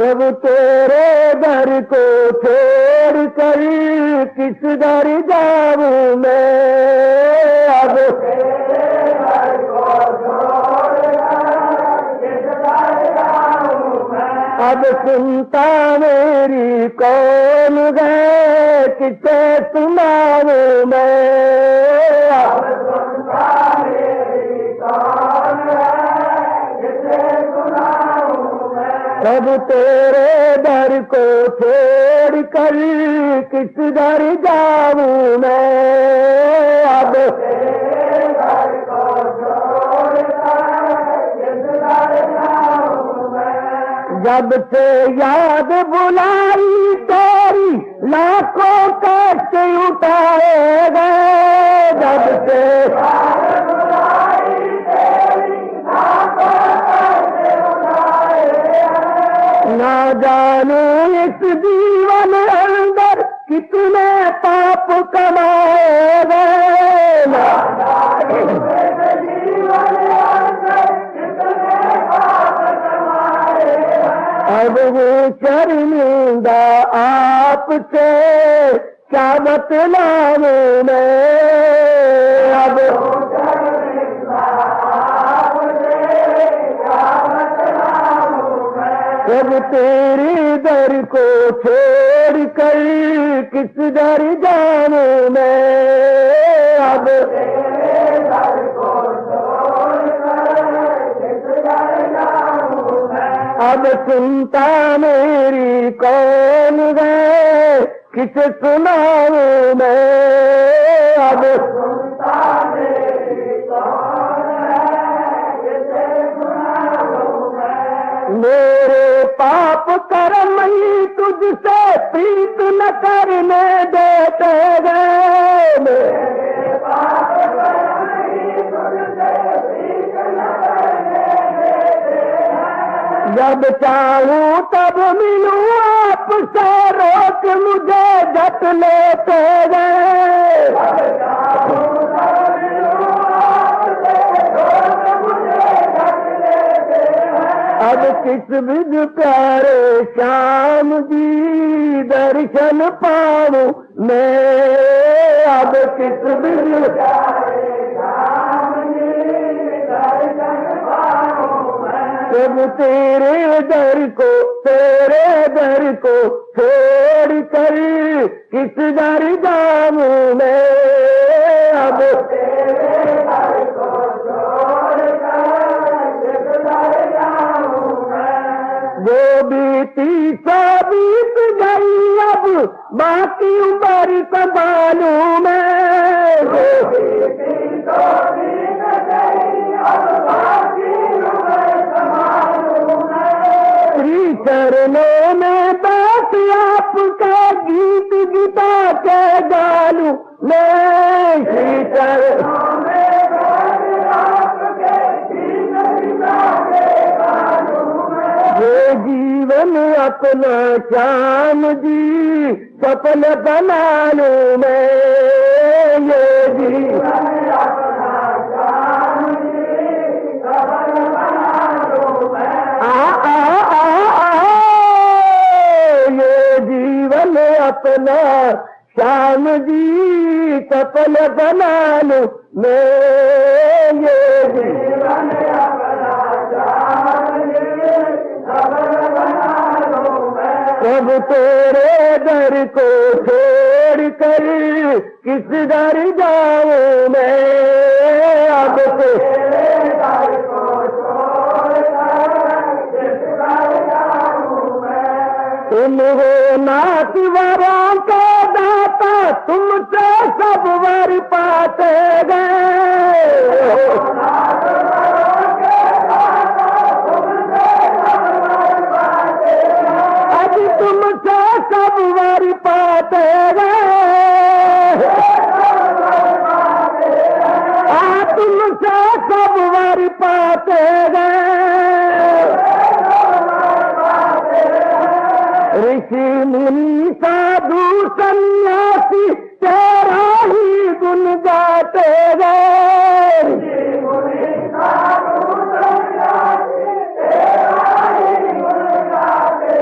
प्रभु तेरे दर को छोड़ कर किस दर जाऊं मैं। अब तेरे दर को छोड़ कर किस दर जाऊं मैं। अब सुनता मेरी कौन है, किसे सुनाऊं मैं। अब सुनता मेरी कौन है, किसे सुनाऊं मैं। प्रभु तेरे दर को छोड़ कर किस दर जाऊं मैं। अब तेरे दर को छोड़ कर किस दर जाऊं मैं। जब से याद बुलाई तेरी लाखों कष्ट उठाए गए। जब से याद बुलाई तेरी लाखों कष्ट उठाए गए। ना जाने इस जीवन अंदर कितने पाप कमाए गए। ना जाने इस जीवन अंदर कितने पाप कमाए गए। अब वो शर्मिंदा आपसे क्या बतलाऊं मैं। अब शर्मिंदा आपसे क्या बतलाऊं मैं। जब तेरे दर को छोड़ कर किस दर जाऊं मैं। अब तेरे दर को छोड़ कर किस दर जाऊं मैं। अब सुनता मेरी कौन है, किसे सुनाऊं मैं। अब सुनता मेरी कौन है, किसे सुनाऊं मैं। मेरे पाप कर्म ही तुझसे प्रीत न करने देते गए। मेरे पाप कर्म ही तुझसे प्रीत न करने देते हैं। जब चाहूं तब मिलूं आपसे, रोक मुझे जट लेते गए। जब चाहूं तब मिलूं आपसे, रोक मुझे जट लेते हैं। अब किस विध प्यारे श्याम जी दर्शन पाऊं मैं। अब किस विध प्यारे श्याम जी दर्शन पाऊं मैं। प्रभु तेरे दर को छोड़ कर किस दर जाऊं मैं। अब तेरे दर को छोड़ कर किस दर जाऊं मैं। जो बीती सो बीत गई, अब बाकी उम्र संभालूं मैं। जो बीती सो बीत गई, अब बाकी उम्र संभालूं मैं। श्री चरणों में बैठ आपका गीत गीता के गालूं मैं। श्री चरणों में बैठ आपके गीत गीता के गालूं मैं। ये जीवन अपना श्याम जी सफल बना लूं मैं। ये जीवन अपना श्याम जी सफल बना लूं मैं। ये जीवन अपना श्याम जी सफल बना लूं मैं। ये जीवन अपना श्याम जी सफल बना लूं मैं। प्रभु तेरे दर को छोड़ कर किस दर जाऊं मैं। अब तेरे दर को छोड़ कर किस दर जाऊं मैं। तुम हो नाथ वरों के दाता, तुमसे सब वर पाते गए। नाथ वरों के दाता, तुमसे सब वर पाते गए। आज तुमसे सब वर पाते गए। तुमसे सब वर पाते गए। ऋषि मुनि साधु सन्यासी तेरा ही गुण गाते गए। ऋषि मुनि साधु सन्यासी तेरा ही गुण गाते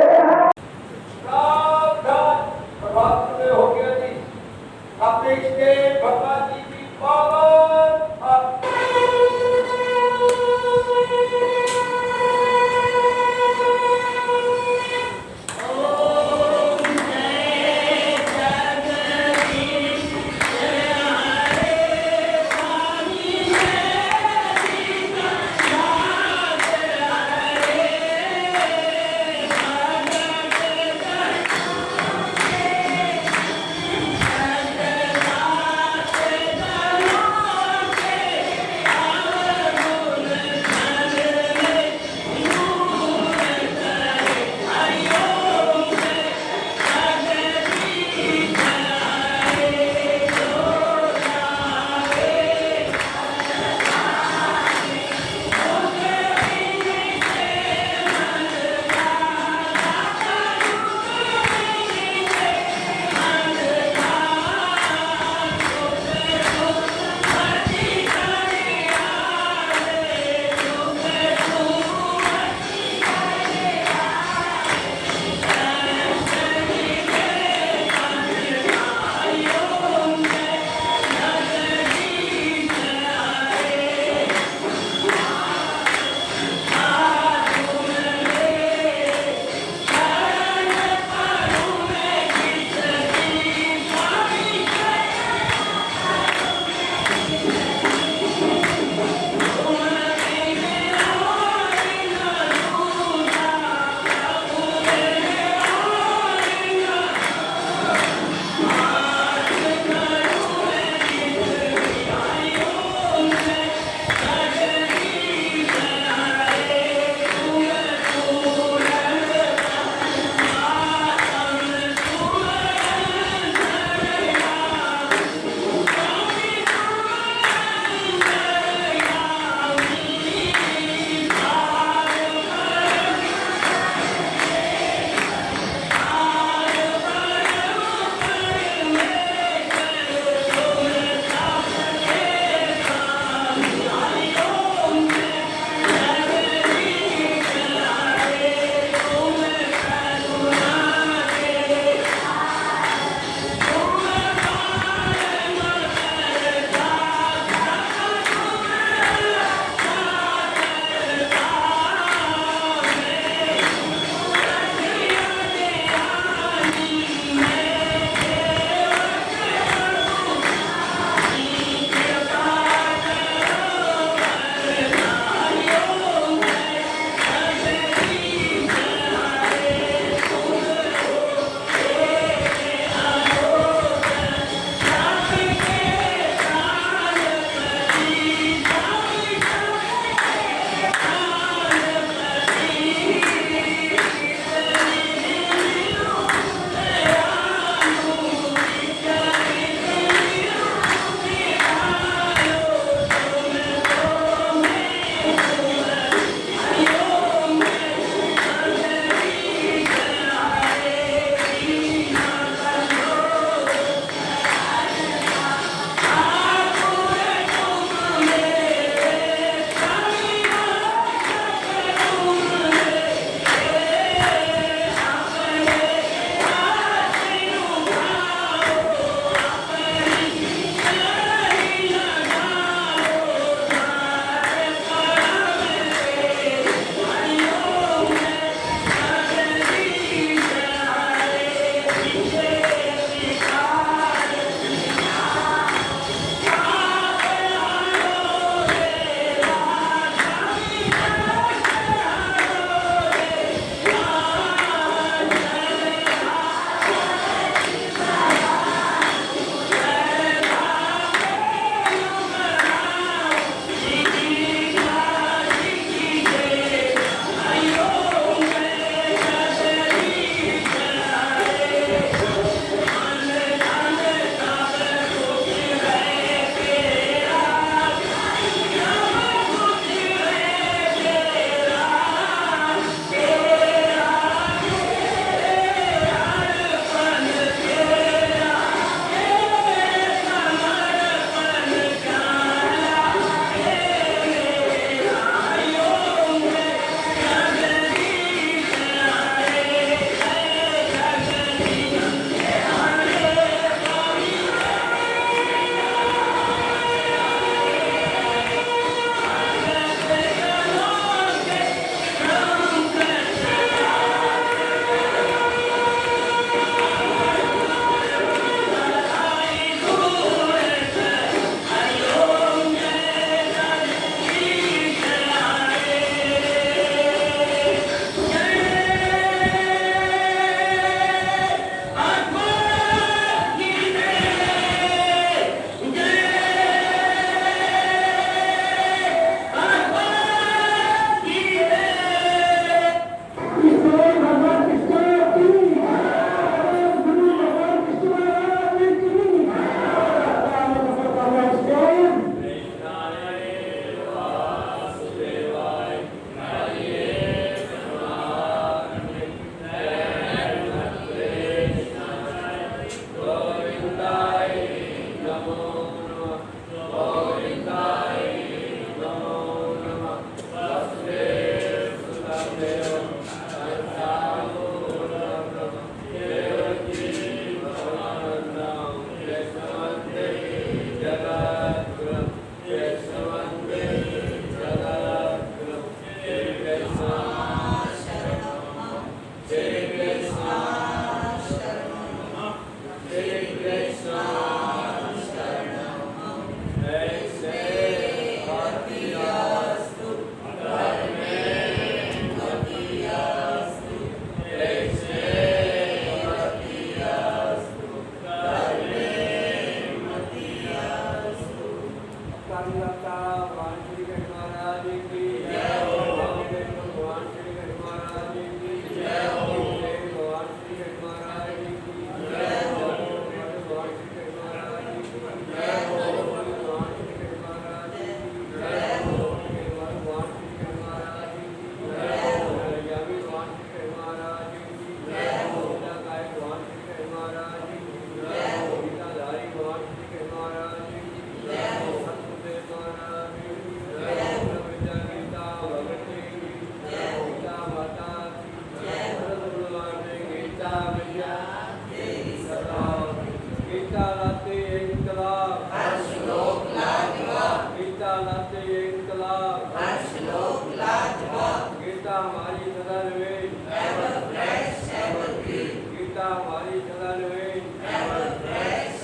Gita, Mari Chalanuin, our friend,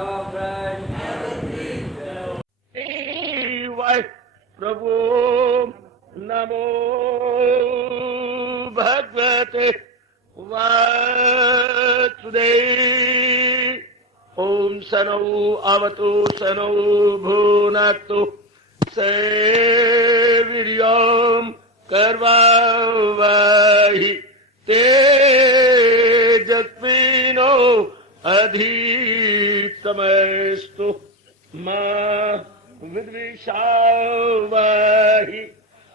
our friend. वाहे प्रभु नमो भगवते वासुदेव। ओम सनौ अवतु सनौ भुनक्तु सेवीर्यं कर्वावहि तेजस्विनो अधितमस्तु मा विद्विषावहि।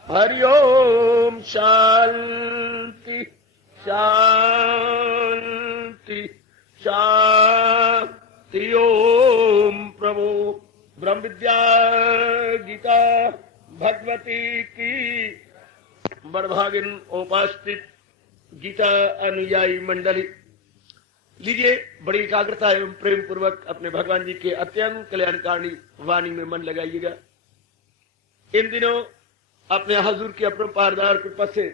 हरि ओम शांति शांति शांति। ओम प्रभु ब्रह्म विद्या गीता भगवती की बड़भागिन उपस्थित गीता अनुयायी मंडली, लीजिए बड़ी एकाग्रता एवं प्रेम पूर्वक अपने भगवान जी के अत्यंत कल्याणकारी वाणी में मन लगाइएगा। इन दिनों अपने हजूर की अपरंपारदार कृपा से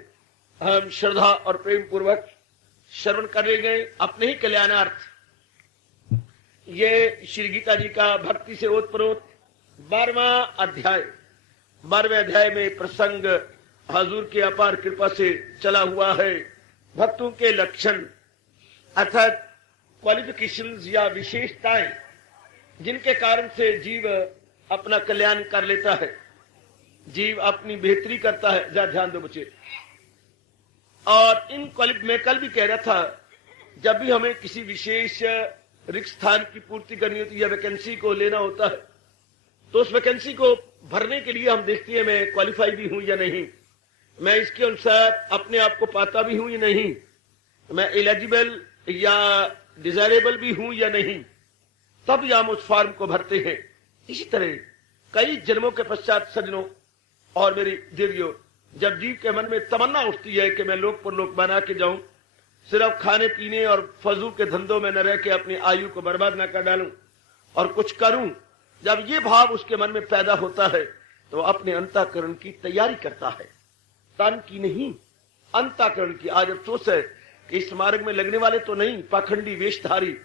हम श्रद्धा और प्रेम पूर्वक श्रवण करने गए अपने ही कल्याणार्थ ये श्री गीता जी का भक्ति से ओतप्रोत 12वां अध्याय। 12वें अध्याय में प्रसंग हजूर की अपार कृपा से चला हुआ है। भक्तों के लक्षण अर्थात क्वालिफिकेशंस या विशेषताएं जिनके कारण से जीव अपना कल्याण कर लेता है, जीव अपनी बेहतरी करता है। जरा ध्यान दो बच्चे। और इन मैं कल भी कह रहा था, जब भी हमें किसी विशेष रिक्त स्थान की पूर्ति करनी होती है या वैकेंसी को लेना होता है, तो उस वैकेंसी को भरने के लिए हम देखते हैं मैं क्वालिफाई भी हूं या नहीं, मैं इसके अनुसार अपने आप को पाता भी हूं या नहीं, मैं एलिजिबल या डिजायरेबल भी हूं या नहीं, तब हम उस फॉर्म को भरते हैं। इसी तरह कई जन्मों के पश्चात सज्जनों और मेरी देवियों, जब जीव के मन में तमन्ना उठती है कि मैं लोक पर लोक बना के जाऊं, सिर्फ खाने पीने और फजूल के धंधों में न रह के अपनी आयु को बर्बाद न कर डालूं और कुछ करूं, जब ये भाव उसके मन में पैदा होता है तो अपने अंतःकरण की तैयारी करता है, तन की नहीं अंतःकरण की। आज अफसोस है कि इस मार्ग में लगने वाले तो नहीं, पाखंडी वेशधारी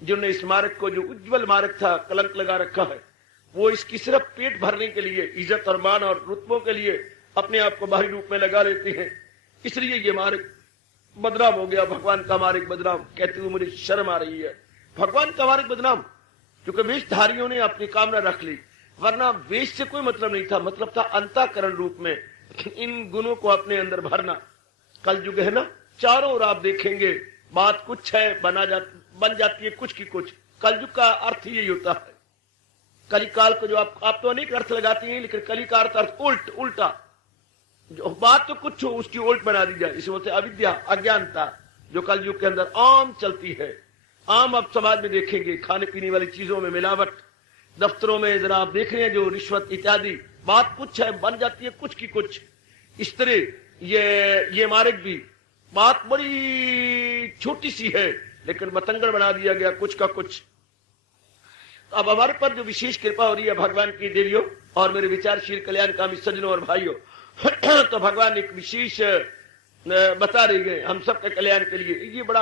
जिन्होंने इस मार्ग को, जो उज्जवल मार्ग था, कलंक लगा रखा है, वो इसकी सिर्फ पेट भरने के लिए, इज्जत और मान और रुतबों के लिए अपने आप को बाहरी रूप में लगा लेते हैं। इसलिए ये मार्ग बदनाम हो गया। भगवान का मार्ग बदनाम कहते हुए मुझे शर्म आ रही है। भगवान का मार्ग बदनाम क्योंकि वेशधारियों ने अपनी कामना रख ली, वरना वेश से कोई मतलब नहीं था। मतलब था अंतःकरण रूप में इन गुणों को अपने अंदर भरना। कल युग है ना, चारों ओर आप देखेंगे बात कुछ है, बन जाती है कुछ की कुछ। कलयुग का अर्थ यही होता है। कलिकाल को जो आप तो अनेक अर्थ लगाती हैं, लेकिन कली का अर्थ उल्टा, जो बात तो कुछ हो उसकी उल्ट बना दी जाए। इस वजह से अविद्या, अज्ञानता जो कलयुग के अंदर आम चलती है। आम आप समाज में देखेंगे, खाने पीने वाली चीजों में मिलावट, दफ्तरों में जरा आप देख रहे हैं जो रिश्वत इत्यादि, बात कुछ है बन जाती है कुछ की कुछ। इस तरह ये मार्ग भी बात बड़ी छोटी सी है, लेकिन मतंगड़ बना दिया गया कुछ का कुछ। तो अब हमारे पर जो विशेष कृपा हो रही है भगवान की देवियों और मेरे विचारशील कल्याणकामी सज्जनों और भाइयों, तो भगवान एक विशेष बता रही गए हम सबके कल्याण के लिए। ये बड़ा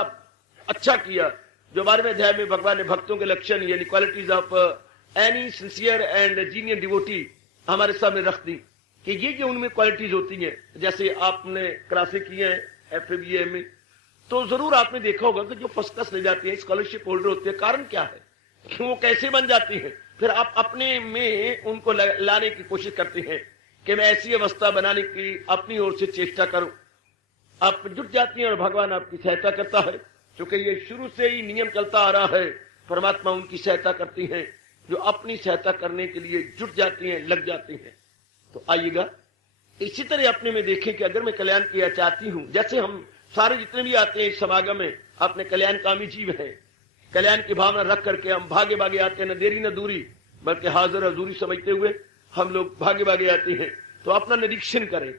अच्छा किया जो 12वें अध्याय में भगवान ने भक्तों के लक्षण यानी qualities of any sincere and जीनियन devotee हमारे सामने रख दी कि ये जो उनमें क्वालिटीज होती हैं। जैसे आपने क्लासें की हैं FABA में, तो जरूर आपने देखा होगा कि जो फर्स्ट क्लास ले जाती है, स्कॉलरशिप होल्डर होते हैं, कारण क्या है, वो कैसे बन जाती है। फिर आप अपने में उनको लाने की कोशिश करते हैं कि मैं ऐसी अवस्था बनाने की अपनी ओर से चेष्टा करूं। आप जुट जाती हैं और भगवान आपकी सहायता करता है, क्योंकि ये शुरू से ही नियम चलता आ रहा है। परमात्मा उनकी सहायता करती हैं जो अपनी सहायता करने के लिए जुट जाती हैं, लग जाती हैं। तो आइएगा इसी तरह अपने में देखें कि अगर मैं कल्याण किया चाहती हूं, जैसे हम सारे जितने भी आते हैं इस समागम में अपने कल्याणकामी जीव हैं, कल्याण की भावना रख करके हम भागे भागे आते हैं, न देरी न दूरी बल्कि हाजिर हजूरी समझते हुए हम लोग भागे भागे आते हैं। तो अपना निरीक्षण करें।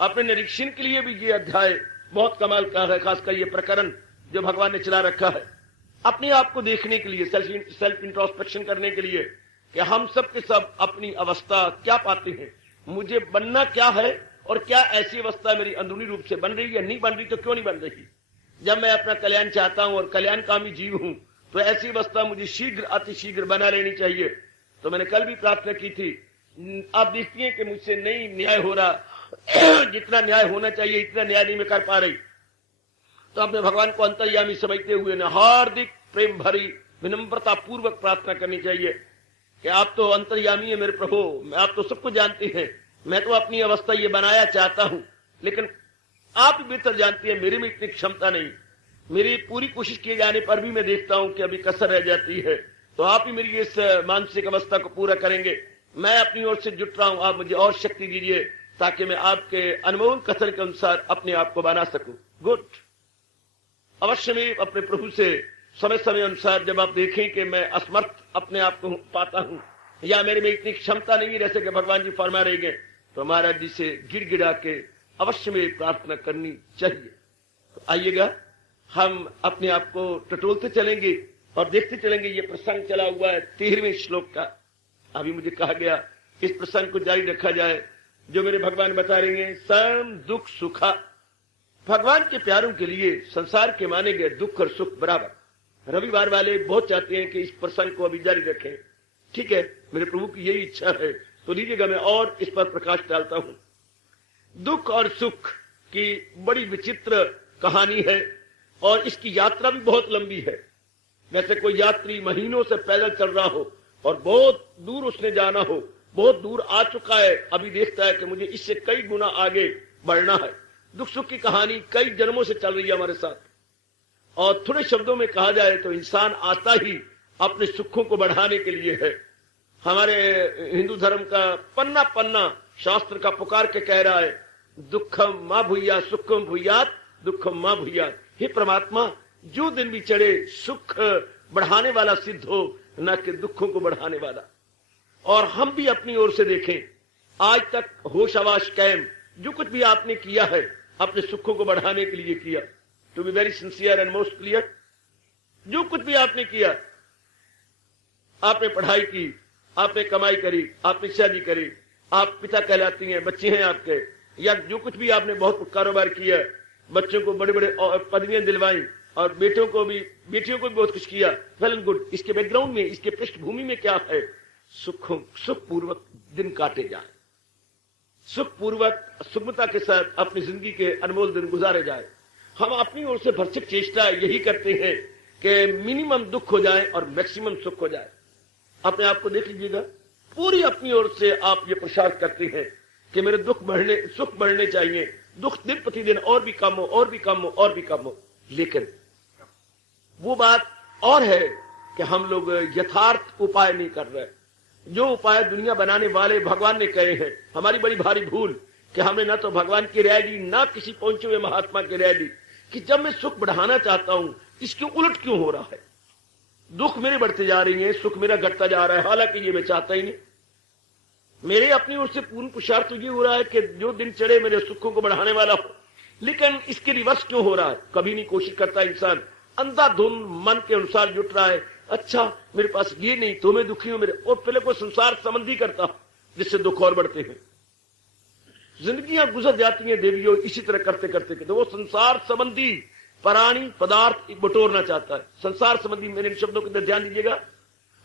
अपने निरीक्षण के लिए भी ये अध्याय बहुत कमाल का है, खासकर ये प्रकरण जो भगवान ने चला रखा है अपने आप को देखने के लिए, सेल्फ इंट्रोस्पेक्शन करने के लिए कि हम सब के सब अपनी अवस्था क्या पाते हैं, मुझे बनना क्या है और क्या ऐसी अवस्था मेरी अंदरूनी रूप से बन रही है, नहीं बन रही तो क्यों नहीं बन रही। जब मैं अपना कल्याण चाहता हूं और कल्याणकामी जीव हूं तो ऐसी अवस्था मुझे शीघ्र अतिशीघ्र बना लेनी चाहिए। तो मैंने कल भी प्रार्थना की थी, आप देखती हैं कि मुझसे नहीं न्याय हो रहा, जितना न्याय होना चाहिए इतना न्याय नहीं मैं कर पा रही। तो अपने भगवान को अंतर्यामी समझते हुए न हार्दिक प्रेम भरी विनम्रता पूर्वक प्रार्थना करनी चाहिए कि आप तो अंतर्यामी है मेरे प्रभु, आप तो सबको जानते हैं, मैं तो अपनी अवस्था ये बनाया चाहता हूं, लेकिन आप बेहतर जानती हैं मेरे में इतनी क्षमता नहीं, मेरी पूरी कोशिश किए जाने पर भी मैं देखता हूं कि अभी कसर रह जाती है। तो आप ही मेरी इस मानसिक अवस्था को पूरा करेंगे। मैं अपनी ओर से जुट रहा हूं, आप मुझे और शक्ति दीजिए ताकि मैं आपके अनमोल कथन के अनुसार अपने आप को बना सकूं। गुड। अवश्य में अपने प्रभु से समय समय अनुसार जब आप देखें कि मैं असमर्थ अपने आप को पाता हूं या मेरे में इतनी क्षमता नहीं है जैसे कि भगवान जी फरमा रहेंगे, तो महाराज जी से गिड़गिड़ा के अवश्य में प्रार्थना करनी चाहिए। तो आइएगा हम अपने आप को टटोलते चलेंगे और देखते चलेंगे। ये प्रसंग चला हुआ है 13वें श्लोक का। अभी मुझे कहा गया इस प्रसंग को जारी रखा जाए जो मेरे भगवान बता रहे हैं। सम दुख सुखा, भगवान के प्यारों के लिए संसार के माने गए दुख और सुख बराबर। रविवार वाले बहुत चाहते हैं कि इस प्रसंग को अभी जारी रखें। ठीक है, मेरे प्रभु की यही इच्छा है, तो लीजिएगा मैं और इस पर प्रकाश डालता हूं। दुख और सुख की बड़ी विचित्र कहानी है और इसकी यात्रा भी बहुत लंबी है। वैसे कोई यात्री महीनों से पैदल चल रहा हो और बहुत दूर उसने जाना हो, बहुत दूर आ चुका है, अभी देखता है कि मुझे इससे कई गुना आगे बढ़ना है। दुख सुख की कहानी कई जन्मों से चल रही है हमारे साथ। और थोड़े शब्दों में कहा जाए तो इंसान आता ही अपने सुखों को बढ़ाने के लिए है। हमारे हिंदू धर्म का पन्ना पन्ना शास्त्र का पुकार के कह रहा है, दुखम मां भूया सुखम भूयात, दुखम मां भूयात। हे परमात्मा, जो दिन भी चढ़े सुख बढ़ाने वाला सिद्ध हो, न कि दुखों को बढ़ाने वाला। और हम भी अपनी ओर से देखें, आज तक होशआवाश कायम जो कुछ भी आपने किया है अपने सुखों को बढ़ाने के लिए किया। To be very sincere and most clear, जो कुछ भी आपने किया, आपने पढ़ाई की, आपने कमाई करी, आपने शादी करी, आप पिता कहलाती हैं, बच्चे हैं आपके, या जो कुछ भी आपने बहुत कारोबार किया, बच्चों को बड़े बड़े पदवियां दिलवाई और बेटियों को भी बहुत कुछ किया, वेल एंड गुड। इसके बैकग्राउंड में, इसके पृष्ठभूमि में क्या है? सुखपूर्वक दिन काटे जाए, सुखपूर्वक सुगमता के साथ अपनी जिंदगी के अनमोल दिन गुजारे जाए। हम अपनी ओर से भरसक चेष्टा यही करते हैं कि मिनिमम दुख हो जाए और मैक्सिमम सुख हो जाए। अपने आप को देख लीजिएगा, पूरी अपनी ओर से आप ये प्रसार करते हैं कि मेरे सुख बढ़ने चाहिए, दुख दिन प्रतिदिन और भी कम हो, और भी कम हो, और भी कम हो। लेकिन वो बात और है कि हम लोग यथार्थ उपाय नहीं कर रहे। जो उपाय दुनिया बनाने वाले भगवान ने कहे हैं, हमारी बड़ी भारी भूल कि हमने ना तो भगवान की राय ली, ना किसी पहुंचे हुए महात्मा की राय ली कि जब मैं सुख बढ़ाना चाहता हूं इसके उलट क्यों हो रहा है। दुख मेरे बढ़ते जा रही है, सुख मेरा घटता जा रहा है, हालांकि ये मैं चाहता ही नहीं। मेरे अपनी ओर से पूर्ण पुरुषार्थ तो ये हो रहा है कि जो दिन चढ़े मेरे सुखों को बढ़ाने वाला हो, लेकिन इसके रिवर्स क्यों हो रहा है? कभी नहीं कोशिश करता इंसान, अंधाधुंध मन के अनुसार जुट रहा है। अच्छा, मेरे पास ये नहीं तो मैं दुखी हूं, मेरे और पहले कोई संसार संबंधी करता जिससे दुख और बढ़ते हैं। जिंदगियां गुजर जाती हैं देवियों इसी तरह करते करते तो वो संसार संबंधी प्राणी पदार्थ बटोरना चाहता है। संसार संबंधी, मेरे इन शब्दों के अंदर ध्यान दीजिएगा,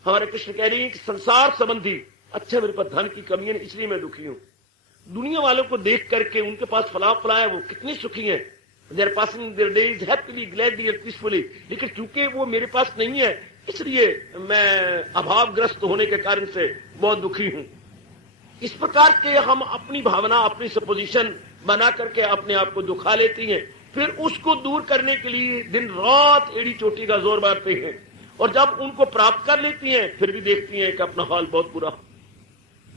हमारे कृष्ण कह रही है कि संसार संबंधी, अच्छा मेरे पास धन की कमी है इसलिए मैं दुखी हूं। दुनिया वालों को देख करके उनके पास फला है, वो कितनी सुखी है, they're passing their days happily gladly and peacefully. लेकिन चूंकि वो मेरे पास नहीं है इसलिए मैं अभावग्रस्त होने के कारण से बहुत दुखी हूं। इस प्रकार के हम अपनी भावना, अपनी सपोजिशन बना करके अपने आप को दुखा लेती हैं। फिर उसको दूर करने के लिए दिन रात एड़ी चोटी का जोर मारते हैं और जब उनको प्राप्त कर लेती हैं फिर भी देखती हैं कि अपना हाल बहुत बुरा,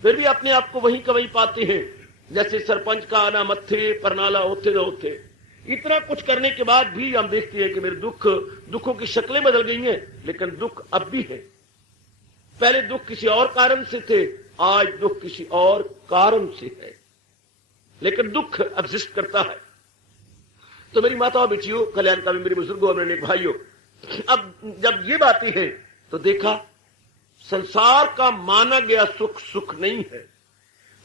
फिर भी अपने आप को वहीं का वहीं पाते हैं जैसे सरपंच का आना मत्थे पर नाला होते होते। इतना कुछ करने के बाद भी हम देखते हैं कि मेरे दुखों की शक्लें बदल गई हैं, लेकिन दुख अब भी है। पहले दुख किसी और कारण से थे, आज दुख किसी और कारण से है, लेकिन दुख एग्जिस्ट करता है। तो मेरी माताओं बेटियों, कल्याणकामी मेरे बुजुर्गों और मेरे भाइयों, अब जब ये बातें हैं तो देखा संसार का माना गया सुख सुख नहीं है।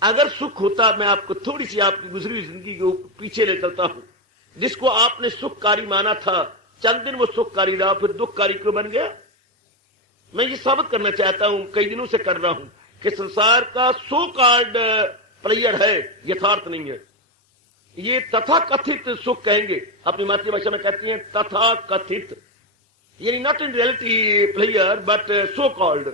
अगर सुख होता, मैं आपको थोड़ी सी आपकी गुजरी हुई जिंदगी को पीछे ले चलता हूं, जिसको आपने सुखकारी माना था, चंद दिन वो सुखकारी रहा, फिर दुखकारी क्यों बन गया? मैं ये साबित करना चाहता हूं, कई दिनों से कर रहा हूं, कि संसार का सो कार्ड प्लेयर है, यथार्थ नहीं है। ये तथा कथित सुख कहेंगे, अपनी मातृभाषा में कहती हैं तथा कथित, यानी not in reality player but so called,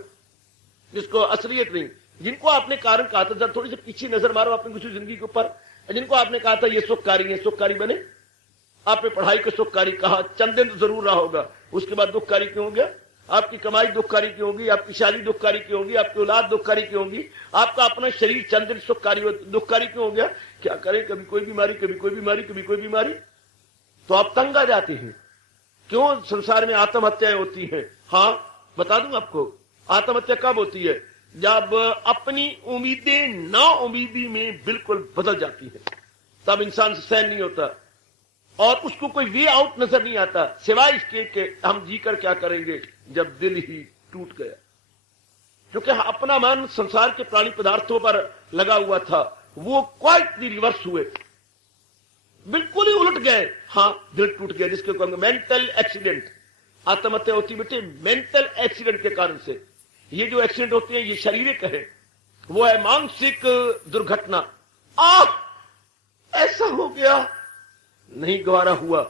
जिसको असलियत नहीं, जिनको आपने कारण कहा था, जब थोड़ी सी पीछे नजर मारो अपनी कुछ जिंदगी के ऊपर, जिनको आपने कहा था ये सुखकारी है, सुखकारी बने? आपने पढ़ाई को सुखकारी कहा, चंद दिन तो जरूर रहा होगा, उसके बाद दुखकारी क्यों हो गया? आपकी कमाई दुखकारी क्यों होगी? आपकी शादी दुखकारी क्यों होगी? आपकी औलाद दुखकारी क्यों होगी? आपका अपना शरीर चंद दिन सुखकारी दुखकारी क्यों हो गया? क्या करें, कभी कोई बीमारी, कभी कोई बीमारी, कभी कोई बीमारी, तो आप तंग आ जाते हैं। क्यों संसार में आत्महत्याएं होती हैं? हाँ, बता दूं आपको, आत्महत्या कब होती है? जब अपनी उम्मीदें ना उम्मीदी में बिल्कुल बदल जाती है, तब इंसान से सहन नहीं होता और उसको कोई वे आउट नजर नहीं आता, सिवाय इसके कि हम जीकर क्या करेंगे जब दिल ही टूट गया। क्योंकि अपना मन संसार के प्राणी पदार्थों पर लगा हुआ था, वो क्वाइटली रिवर्स हुए, बिल्कुल ही उलट गए। हाँ, दिल टूट गया, जिसके कहेंगे मेंटल एक्सीडेंट। आत्महत्या होती बेटे मेंटल एक्सीडेंट के कारण से। ये जो एक्सीडेंट होते हैं ये शारीरिक है, वो है मानसिक दुर्घटना। ऐसा हो गया, नहीं गवारा हुआ,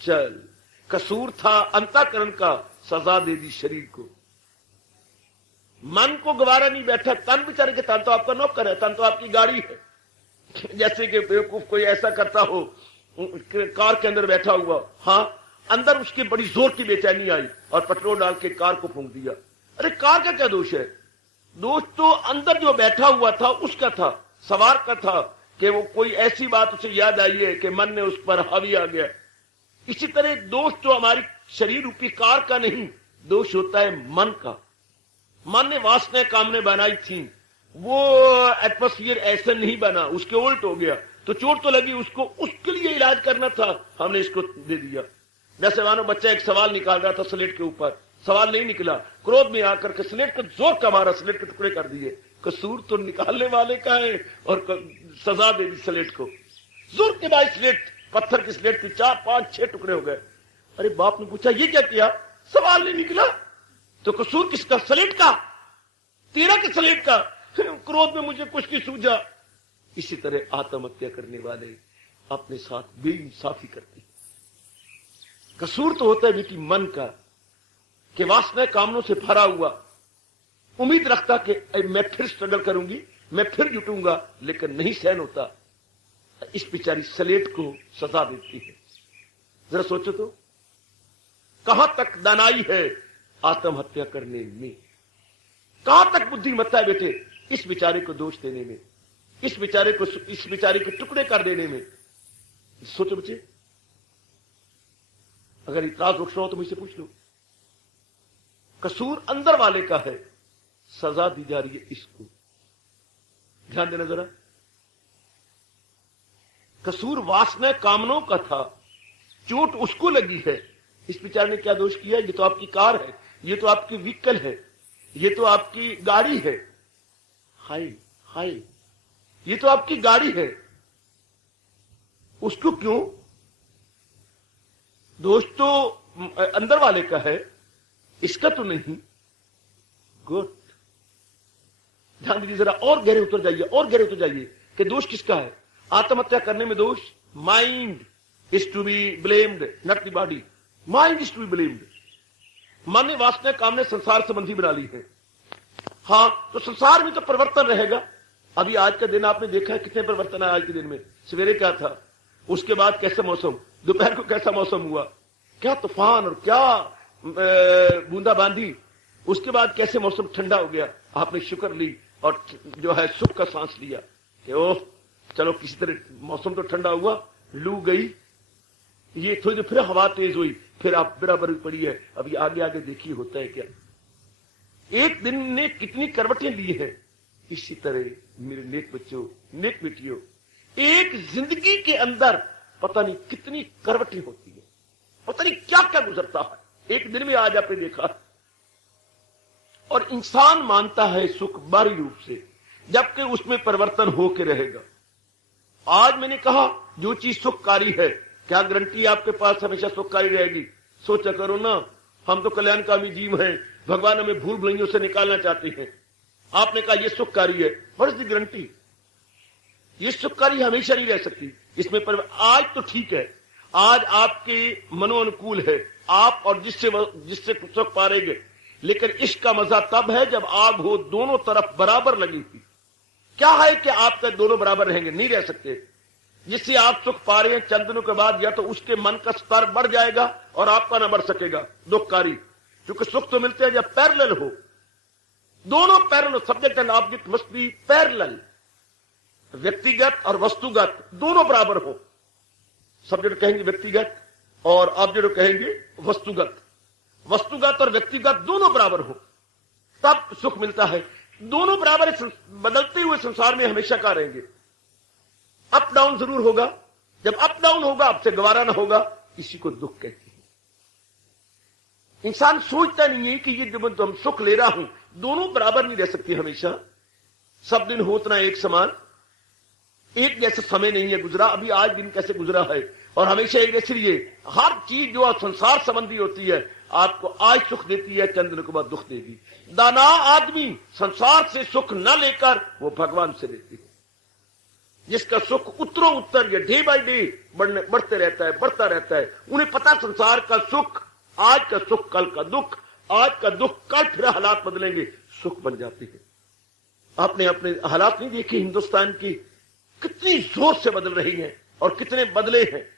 चल, कसूर था अंतःकरण का, सजा दे दी शरीर को। मन को गवारा नहीं बैठा, तन बेचारे के, तन तो आपका नौकर है, तन तो आपकी गाड़ी है। जैसे कि बेवकूफ कोई ऐसा करता हो, कार के अंदर बैठा हुआ, हाँ, अंदर उसकी बड़ी जोर की बेचैनी आई और पेट्रोल डाल के कार को फूंक दिया। अरे कार का क्या दोष है? दोष तो अंदर जो बैठा हुआ था उसका था, सवार का था, कि वो कोई ऐसी बात उसे याद आई है कि मन ने उस पर हावी आ गया। इसी तरह दोष तो हमारी शरीर रूपी कार का नहीं, दोष होता है मन का। मन ने वासना कामने बनाई थी, वो एटमोस्फियर ऐसा नहीं बना, उसके उल्ट हो गया, तो चोट तो लगी उसको, उसके लिए इलाज करना था, हमने इसको दे दिया। जैसे मानो बच्चा एक सवाल निकाल रहा था स्लेट के ऊपर, सवाल नहीं निकला, क्रोध में आकर के स्लेट को जोर का मारा, स्लेट के टुकड़े कर दिए। कसूर तो निकालने वाले का है और सजा दे दी स्लेट को। जोर के बाद स्लेट, पत्थर की स्लेट के 4, 5, 6 टुकड़े हो गए। अरे बाप ने पूछा ये क्या किया? सवाल नहीं निकला, तो कसूर किसका? स्लेट का, तेरा के स्लेट का। क्रोध में मुझे कुछ नहीं सूझा। इसी तरह आत्महत्या करने वाले अपने साथ बेइंसाफी करते हैं। कसूर तो होता है बेटी मन का, कि वासना कामनों से भरा हुआ, उम्मीद रखता कि मैं फिर स्ट्रगल करूंगी, मैं फिर जुटूंगा, लेकिन नहीं सहन होता। इस बेचारी स्लेट को सजा देती है। जरा सोचो तो, कहां तक दानाई है आत्महत्या करने में, कहां तक बुद्धिमत्ता है बेटे इस बेचारे को दोष देने में, इस बेचारे के टुकड़े कर देने में। सोचो बच्चे, अगर इतराज उठ रहा हो तो मुझसे पूछ लो। कसूर अंदर वाले का है, सजा दी जा रही है इसको। ध्यान देना जरा, कसूर वासना कामनों का था, चोट उसको लगी है। इस बेचारे ने क्या दोष किया? ये तो आपकी कार है, ये तो आपकी व्हीकल है, ये तो आपकी गाड़ी है। हाय हाय, ये तो आपकी गाड़ी है, उसको क्यों? दोष तो अंदर वाले का है, इसका तो नहीं। गुड, ध्यान दीजिए जरा, और गहरे उतर जाइए, और गहरे उतर जाइए कि दोष किसका है। आत्महत्या करने में दोष mind is to be blamed, not the body. Mind is to be blamed. मन ने वासना कामने संसार संबंधी बना ली है। हाँ, तो संसार में तो परिवर्तन रहेगा। अभी आज का दिन आपने देखा है, कितने परिवर्तन है आज के दिन में। सवेरे क्या था, उसके बाद कैसा मौसम, दोपहर को कैसा मौसम हुआ, क्या तूफान और क्या बूंदाबांदी, उसके बाद कैसे मौसम ठंडा हो गया। आपने शुक्र ली और जो है सुख का सांस लिया कि ओह चलो किसी तरह मौसम तो ठंडा हुआ, लू गई, ये थोड़ी देर फिर हवा तेज हुई, फिर आप बराबर पड़ी है। अभी आगे आगे देखिए होता है क्या। एक दिन ने कितनी करवटें ली है। इसी तरह मेरे नेक बच्चों, नेक बेटियों, एक जिंदगी के अंदर पता नहीं कितनी करवटें होती है, पता नहीं क्या क्या गुजरता है। एक दिन में आज आपने देखा, और इंसान मानता है सुख बाहरी रूप से। जबकि उसमें परिवर्तन होके रहेगा। आज मैंने कहा जो चीज सुखकारी है, क्या गारंटी आपके पास हमेशा सुखकारी रहेगी? सोचा करो ना, हम तो कल्याणकामी जीव हैं, भगवान हमें भूल भुलैयों से निकालना चाहते हैं। आपने कहा ये सुखकारी है, व्हाट इज द गारंटी? ये सुखकारी हमेशा नहीं रह सकती। इसमें पर आज तो ठीक है, आज आपके मनोअनुकूल है, आप और जिससे सुख पा रहेंगे, लेकिन इसका मजा तब है जब आग हो दोनों तरफ बराबर लगी हुई। क्या है कि आपका दोनों बराबर रहेंगे? नहीं रह सकते। जिससे आप सुख पा रहे हैं चंद दिनों के बाद या तो उसके मन का स्तर बढ़ जाएगा और आपका ना बढ़ सकेगा, दुखकारी। क्योंकि सुख तो मिलते हैं जब पैरेलल हो, दोनों parallel, subject and object must be parallel. व्यक्तिगत और वस्तुगत दोनों बराबर हो। सब्जेक्ट कहेंगे व्यक्तिगत और ऑब्जेक्ट कहेंगे वस्तुगत। वस्तुगत और व्यक्तिगत दोनों बराबर हो तब सुख मिलता है। दोनों बराबर बदलते हुए संसार में हमेशा का रहेंगे। अप डाउन जरूर होगा, जब अप डाउन होगा आपसे गवारा ना होगा, इसी को दुख कहते हैं। इंसान सोचता नहीं है कि ये जब हम सुख ले रहा हूं, दोनों बराबर नहीं रह सकती हमेशा। सब दिन हो उतना एक समान, एक जैसा समय नहीं है गुजरा। अभी आज दिन कैसे गुजरा है और हमेशा एक जैसे लिए हर चीज जो संसार संबंधी होती है आपको आज सुख देती है, चंद दिनों के बाद दुख देगी। दाना आदमी संसार से सुख न लेकर वो भगवान से लेती है, जिसका सुख उत्तरों उत्तर या डे बाय डे बढ़ते रहता है, बढ़ता रहता है। उन्हें पता संसार का सुख, आज का सुख कल का दुख, आज का दुख कल फिर हालात बदलेंगे, सुख बन जाती है। आपने अपने हालात नहीं देखे हिंदुस्तान की कितनी जोर से बदल रही हैं और कितने बदले हैं।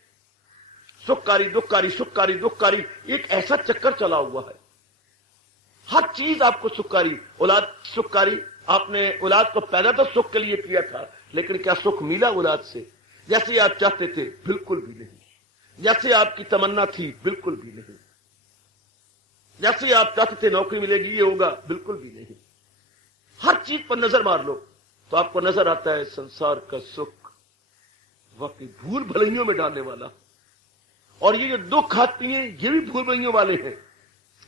सुखकारी दुखकारी, सुखकारी दुखकारी, एक ऐसा चक्कर चला हुआ है। हर चीज आपको सुखकारी, औलाद सुखकारी। आपने औलाद को पैदा तो सुख के लिए किया था, लेकिन क्या सुख मिला औलाद से? जैसे आप चाहते थे बिल्कुल भी नहीं। जैसे आपकी तमन्ना थी बिल्कुल भी नहीं। जैसे आप चाहते थे नौकरी मिलेगी, ये होगा, बिल्कुल भी नहीं। हर चीज पर नजर मार लो तो आपको नजर आता है संसार का सुख वाकई भूल भुलैयों में डालने वाला। और ये जो दुख आती है ये भी भूल भुलैयों वाले हैं।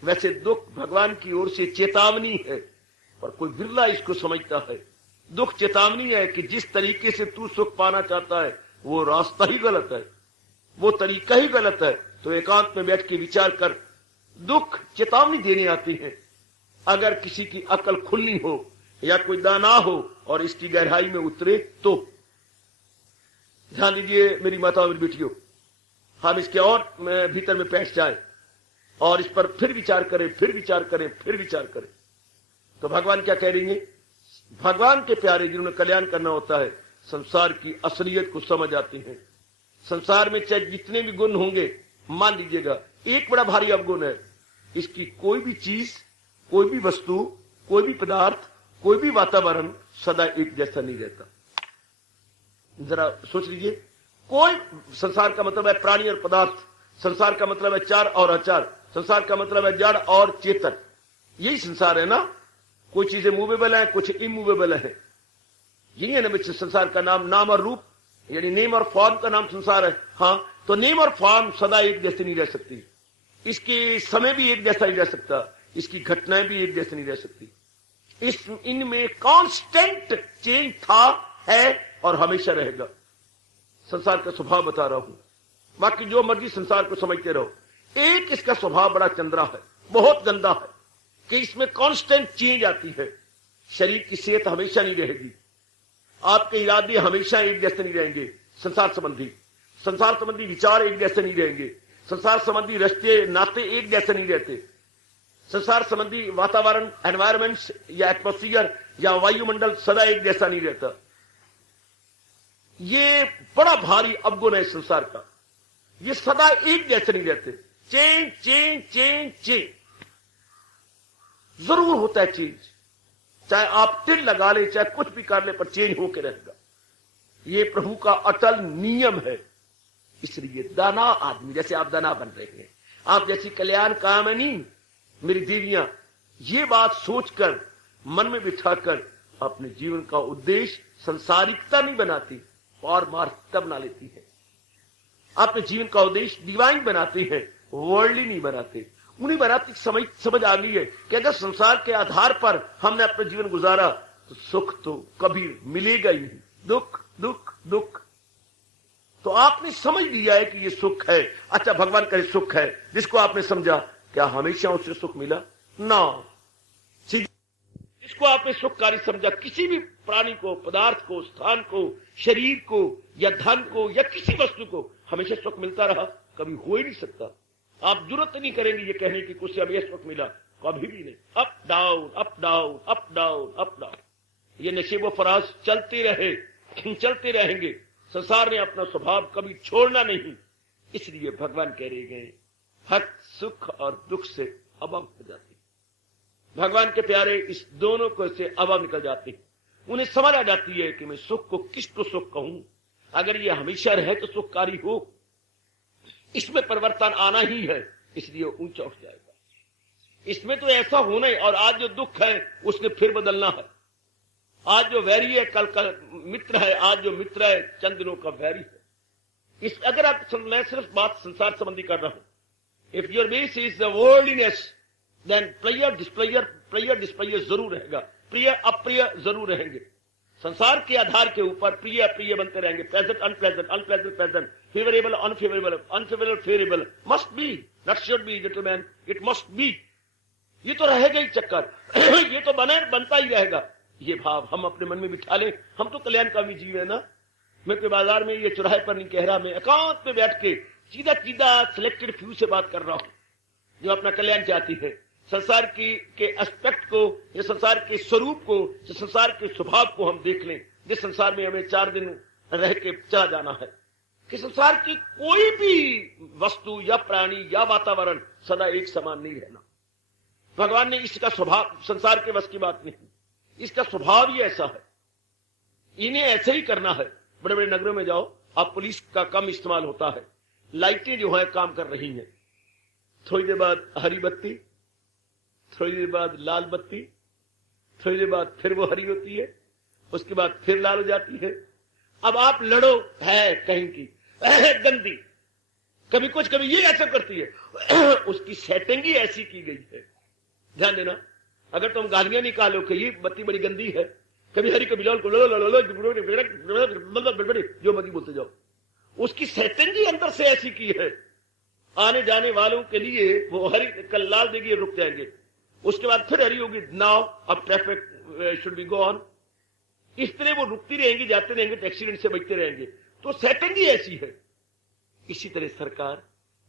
वैसे दुख भगवान की ओर से चेतावनी है, पर कोई बिरला इसको समझता है। दुख चेतावनी है कि जिस तरीके से तू सुख पाना चाहता है वो रास्ता ही गलत है, वो तरीका ही गलत है। तो एकांत में बैठ के विचार कर। दुख चेतावनी देने आती है। अगर किसी की अकल खुलनी हो या कोई दाना हो और इसकी गहराई में उतरे तो ध्यान दीजिए मेरी माताओं मेरी बेटियों, हम इसके और भीतर में बैठ जाए और इस पर फिर विचार करें, फिर विचार करें, फिर विचार करें। तो भगवान क्या कह रही है? भगवान के प्यारे जिन्होंने कल्याण करना होता है, संसार की असलियत को समझ आती है। संसार में चाहे जितने भी गुण होंगे, मान लीजिएगा एक बड़ा भारी अवगुण है, इसकी कोई भी चीज, कोई भी वस्तु, कोई भी पदार्थ, कोई भी वातावरण सदा एक जैसा नहीं रहता। जरा सोच लीजिए, कोई संसार का मतलब है प्राणी और पदार्थ, संसार का मतलब है चार और अचार, संसार का मतलब है जड़ और चेतन। यही संसार है ना। कोई चीजें मूवेबल है, कुछ इमूवेबल है। यही है ना संसार का नाम। नाम और रूप यानी नेम और फॉर्म का नाम संसार है। हाँ, तो नेम और फॉर्म सदा एक जैसे नहीं रह सकती। इसके समय भी एक जैसा नहीं रह सकता, इसकी घटनाएं भी एक जैसे नहीं रह सकती। इनमें कांस्टेंट चेंज था, है और हमेशा रहेगा। संसार का स्वभाव बता रहा हूं, बाकी जो मर्जी संसार को समझते रहो। एक इसका स्वभाव बड़ा चंद्रा है, बहुत गंदा है कि इसमें कांस्टेंट चेंज आती है। शरीर की सेहत हमेशा नहीं रहेगी, आपके इरादे हमेशा एक जैसे नहीं रहेंगे। संसार संबंधी विचार एक जैसे नहीं रहेंगे। संसार संबंधी रिश्ते नाते एक जैसे नहीं रहते। संसार संबंधी वातावरण, एनवायरमेंट्स या एटमॉस्फियर या वायुमंडल सदा एक जैसा नहीं रहता। ये बड़ा भारी अवगुण है संसार का। ये सदा एक जैसे नहीं रहते। चेंज चेंज चेंज चेंज जरूर होता है। चेंज चाहे आप तिल लगा ले, चाहे कुछ भी कर ले, पर चेंज होके रहेगा। ये प्रभु का अटल नियम है। इसलिए दाना आदमी, जैसे आप दाना बन रहे हैं, आप जैसी कल्याण कामनी मेरी देवियां, ये बात सोचकर मन में बिठाकर अपने जीवन का उद्देश्य संसारिकता नहीं बनाती और मार्मिकता बना लेती है। अपने जीवन का उद्देश्य डिवाइन बनाते हैं, वर्ल्डली नहीं बनाते। उन्हीं बनाती समझ आ गई है कि अगर संसार के आधार पर हमने अपना जीवन गुजारा तो सुख तो कभी मिलेगा ही नहीं। दुख दुख दुख। तो आपने समझ लिया है कि ये सुख है। अच्छा, भगवान का सुख है जिसको आपने समझा, क्या हमेशा उससे सुख मिला ना? जिसको आपने सुखकारी समझा, किसी भी प्राणी को, पदार्थ को, स्थान को, शरीर को या धन को या किसी वस्तु को हमेशा सुख मिलता रहा? कभी हो ही नहीं सकता। आप जरूरत नहीं करेंगे ये कहने की कुछ हमें सुख मिला, कभी भी नहीं। Up down up down up down up down, ये नशेबो फराज चलते रहे, चलते रहेंगे। संसार ने अपना स्वभाव कभी छोड़ना नहीं। इसलिए भगवान कह रहे गए, भक्त सुख और दुख से अभाव हो जाते। भगवान के प्यारे इस दोनों को से अभाव निकल जाते, उन्हें समझ आ जाती है कि मैं सुख को किसको सुख कहूं। अगर ये हमेशा रहे तो सुखकारी हो, इसमें परिवर्तन आना ही है, इसलिए ऊंचा उठ जाएगा। इसमें तो ऐसा होना है। और आज जो दुख है उसने फिर बदलना है। आज जो वैरी है कल मित्र है, आज जो मित्र है चंद दिनों का वैरी है। इस अगर आप, मैं सिर्फ बात संसार संबंधी कर रहा हूं। If your base is the worldliness, then player displayer जरूर रहेगा, प्रिय अप्रिय जरूर रहेंगे। संसार के आधार के ऊपर प्रिय अप्रिय बनते रहेंगे, present unpleasant, unpleasant present, favourable unfavourable, unfavourable favourable. Must be, not should be gentleman, it must be. ये तो रहेगा ही चक्कर, ये तो बनता ही रहेगा। ये भाव हम अपने मन में बिठा लें। हम तो कल्याणकामी जीव है ना। मैं कोई बाजार में ये चौराहे पर नहीं कह रहा, मैं एकांत में बैठ के सीधा सिलेक्टेड फ्यू से बात कर रहा हूं जो अपना कल्याण चाहती है। संसार के एस्पेक्ट को, या संसार के स्वरूप को, या संसार के स्वभाव को हम देख लें। जिस संसार में हमें 4 दिन रह के चला जाना है, कि संसार की कोई भी वस्तु या प्राणी या वातावरण सदा एक समान नहीं रहना। भगवान ने इसका स्वभाव, संसार के वश की बात नहीं, इसका स्वभाव ही ऐसा है। इन्हें ऐसे ही करना है। बड़े बड़े नगरों में जाओ आप, पुलिस का कम इस्तेमाल होता है, लाइटें जो है काम कर रही हैं। थोड़ी देर बाद हरी बत्ती, थोड़ी देर बाद लाल बत्ती, थोड़ी देर बाद फिर वो हरी होती है, उसके बाद फिर लाल हो जाती है। अब आप लड़ो, है कहीं की गंदी, कभी कुछ कभी ये ऐसा करती है। उसकी सेटिंग ही ऐसी की गई है। ध्यान देना, अगर तुम गालियां निकालो कि ये बत्ती बड़ी गंदी है, कभी हरी कभी लाल, जो मर्जी बोलते जाओ, उसकी सेटिंग ही अंदर से ऐसी की है। आने जाने वालों के लिए वो हरी कल लाल देगी, रुक जाएंगे, उसके बाद फिर हरी होगी, नाउ अब traffic should be go on. इस तरह वो रुकती रहेंगी, जाते रहेंगे, तो एक्सीडेंट से बचते रहेंगे। तो सेटिंग ही ऐसी है। इसी तरह सरकार,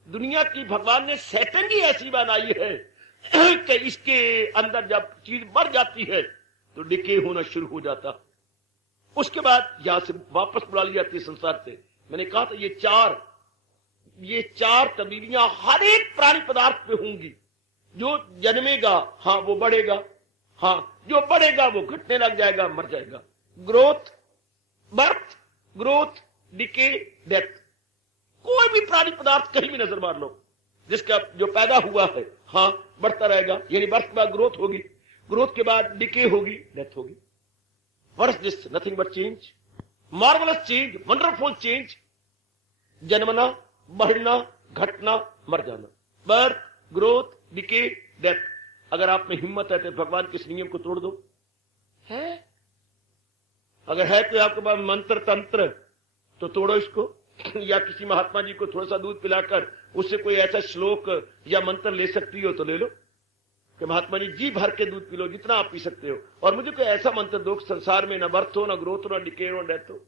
दुनिया की भगवान ने सेटिंग ही ऐसी बनाई है कि इसके अंदर जब चीज बढ़ जाती है तो डिके होना शुरू हो जाता। उसके बाद यहां से वापस बुला ली जाती है संसार से। मैंने कहा था ये चार तब्दीलियां हर एक प्राणी पदार्थ पे होंगी। जो जन्मेगा, हाँ वो बढ़ेगा, हाँ जो बढ़ेगा वो घटने लग जाएगा, मर जाएगा। Growth, birth, growth, decay, death. कोई भी प्राणी पदार्थ कहीं भी नजर मार लो, जिसका जो पैदा हुआ है, हाँ बढ़ता रहेगा, यानी बर्थ के बाद ग्रोथ होगी, ग्रोथ के बाद डिके होगी, डेथ होगी। What is this? Nothing but change, marvellous change, wonderful change. जन्मना, बढ़ना, घटना, मर जाना, बर्थ, ग्रोथ, डिके, डेथ। अगर आप में हिम्मत है तो भगवान के इस नियम को तोड़ दो। है अगर है तो आपके पास मंत्र तंत्र, तो तोड़ो इसको। या किसी महात्मा जी को थोड़ा सा दूध पिलाकर उससे कोई ऐसा श्लोक या मंत्र ले सकती हो तो ले लो कि महात्मा जी भर के दूध पी लो, जितना आप पी सकते हो, और मुझे कोई ऐसा मंत्र दो संसार में ना बर्थ हो, ना ग्रोथ हो, ना डिके हो, डेथ हो।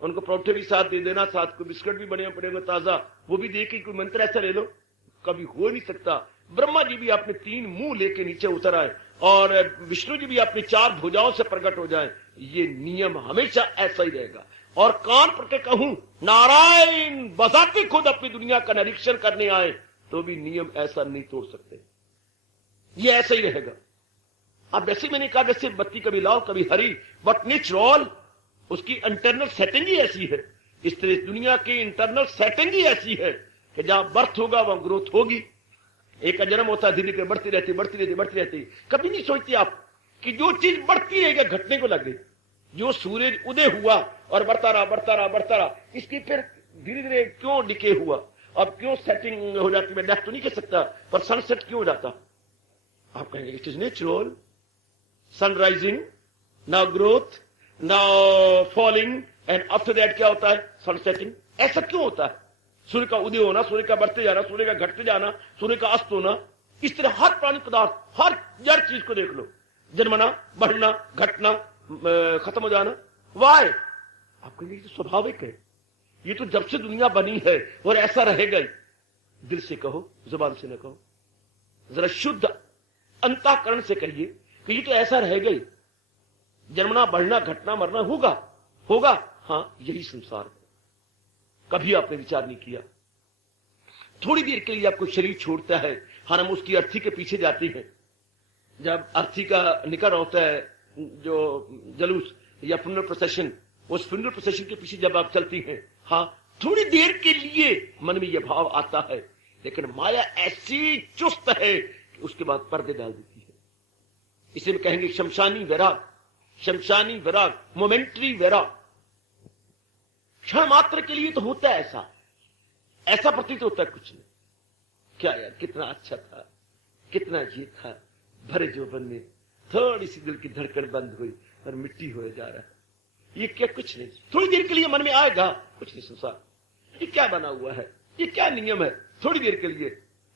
उनको परोठे भी साथ दे देना, साथ को बिस्कुट भी बने पड़ेगा ताजा, वो भी दे के कोई मंत्र ऐसा ले लो। कभी हो नहीं सकता। ब्रह्मा जी भी अपने 3 मुंह लेके नीचे उतर आए और विष्णु जी भी अपनी 4 भुजाओं से प्रकट हो जाए। ये नियम हमेशा ऐसा ही रहेगा। और कान पर के कहूं, नारायण बजाते खुद अपनी दुनिया का निरीक्षण करने आए तो भी नियम ऐसा नहीं तोड़ सकते। ये ऐसा ही रहेगा। अब वैसे मैंने कहा, जैसे बत्ती कभी लाल कभी हरी, बट नेचुरल, उसकी इंटरनल सेटिंग ही ऐसी है। इस तरह दुनिया की इंटरनल सेटिंग ही ऐसी है कि जहां बर्थ होगा वहां ग्रोथ होगी। एक का जन्म होता है, धीरे धीरे बढ़ती रहती बढ़ती रहती बढ़ती रहती। कभी नहीं सोचती आप कि जो चीज बढ़ती है घटने को लग गई। जो सूरज उदय हुआ और बढ़ता रहा बढ़ता रहा बढ़ता रहा, इसकी फिर धीरे धीरे क्यों डिके हुआ, अब क्यों सेटिंग हो जाती? मैं डेथ तो नहीं कह सकता, पर सनसेट क्यों हो जाता? आप कहेंगे it is natural. Sunrising, now growth, now falling, and after that क्या होता है? सनसेटिंग। ऐसा क्यों होता है? सूर्य का उदय होना, सूर्य का बढ़ते जाना, सूर्य का घटते जाना, सूर्य का अस्त होना, इस तरह हर प्राणी पदार्थ, हर जड़ चीज को देख लो, जन्मना, बढ़ना, घटना, खत्म हो जाना। वाय? आप कहेंगे तो स्वाभाविक है, ये तो जब से दुनिया बनी है और ऐसा रहेगा ही। दिल से कहो, जुबान से न कहो, जरा शुद्ध अंतःकरण से कहिए कि ये तो ऐसा रहेगा ही, जन्मना, बढ़ना, घटना, मरना होगा, होगा। हां, यही संसार है। कभी आपने विचार नहीं किया? थोड़ी देर के लिए आपको शरीर छोड़ता है, हम उसकी अर्थी के पीछे जाते हैं। जब अर्थी का निकल होता है, जो जलूस या फ्यूनरल प्रोसेशन, उस फ्यूनरल प्रोसेशन के पीछे जब आप चलती हैं, हाँ, थोड़ी देर के लिए मन में यह भाव आता है, लेकिन माया ऐसी चुस्त है कि उसके बाद पर्दे डाल देती है। इसे में कहेंगे शमशानी वैराग, शमशानी वैराग, मोमेंटरी वैराग। क्षण मात्र के लिए तो होता है ऐसा, ऐसा प्रतीत होता है कुछ नहीं। क्या यार, कितना अच्छा था, कितना ये था, भरे जोबन में थोड़ी सी दिल की धड़कन बंद हुई और मिट्टी हो जा रहा है। ये क्या? कुछ नहीं, थोड़ी देर के लिए मन में आएगा, कुछ नहीं संसार। ये क्या बना हुआ है, ये क्या नियम है? थोड़ी देर के लिए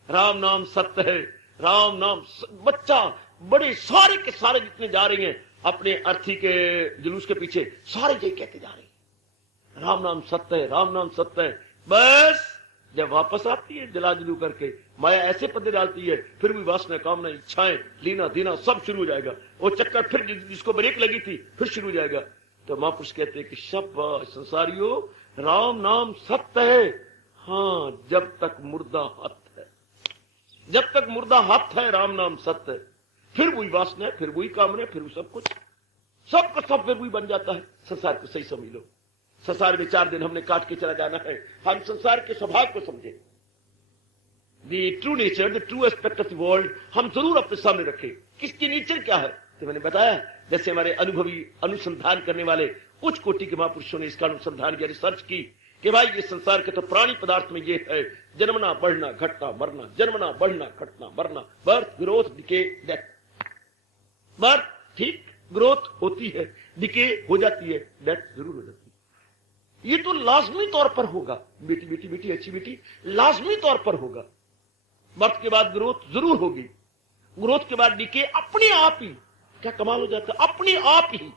राम नाम सत्य है, राम नाम बच्चा, बड़े सारे के सारे जितने जा रहे हैं अपने अर्थी के जुलूस के पीछे, सारे यही कहते जा रहे हैं, राम नाम सत्य है, राम नाम सत्य है। बस जब वापस आती है जला जलू करके, माया ऐसे पद्दे डालती है, फिर भी वासना, कामना, इच्छाएं, लेना देना सब शुरू हो जाएगा। वो चक्कर फिर जिसको ब्रेक लगी थी फिर शुरू हो जाएगा। तो महापुरुष कहते हैं कि शाबाश संसारियों, राम नाम सत्य है। हाँ, जब तक मुर्दा हाथ है, जब तक मुर्दा हाथ है राम नाम सत्य है। फिर वही वासना, फिर वही कामना, फिर सब कुछ, सब का सब फिर वही बन जाता है। संसार को सही समझ लो। संसार में 4 दिन हमने काट के चला जाना है। हम संसार के स्वभाव को समझे, the true nature, the true aspect of the world हम जरूर अपने सामने रखें। किसकी नेचर क्या है? तो मैंने बताया, जैसे हमारे अनुभवी, अनुसंधान करने वाले उच्च कोटि के महापुरुषों ने इसका अनुसंधान किया, रिसर्च की कि भाई ये संसार के तो प्राणी पदार्थ में ये है, जन्मना, बढ़ना, घटना, मरना, जन्मना, बढ़ना, घटना, मरना, birth, growth, decay, death. Birth ठीक, ग्रोथ होती है, डिके हो जाती है, डेथ जरूर हो जाती है। ये तो लाजमी तौर पर होगा, बेटी बेटी बेटी अच्छी बेटी, लाजमी तौर पर होगा। बर्थ के बाद ग्रोथ जरूर होगी, ग्रोथ के बाद डिके अपने आप ही। क्या कमाल हो जाता है, अपने आप ही।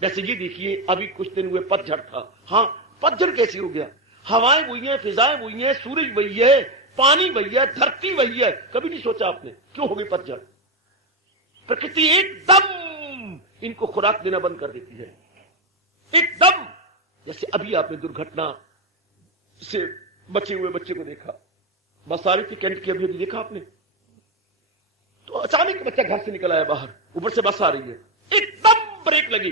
जैसे ये देखिए, अभी कुछ दिन हुए पतझड़ था। हाँ, पतझड़ कैसे हो गया? हवाएं बोई हैं, फिजाएं बोई हैं, सूरज बही है, पानी बही है, धरती बही है। कभी नहीं सोचा आपने क्यों हो गई पतझड़? प्रकृति एकदम इनको खुराक देना बंद कर देती है, एकदम। जैसे अभी आपने दुर्घटना से बचे हुए बच्चे को देखा, बस आ रही थी कैंट की, अभी अभी देखा आपने, तो अचानक बच्चा घर से निकल आया बाहर, ऊपर से बस आ रही है, एकदम ब्रेक लगी।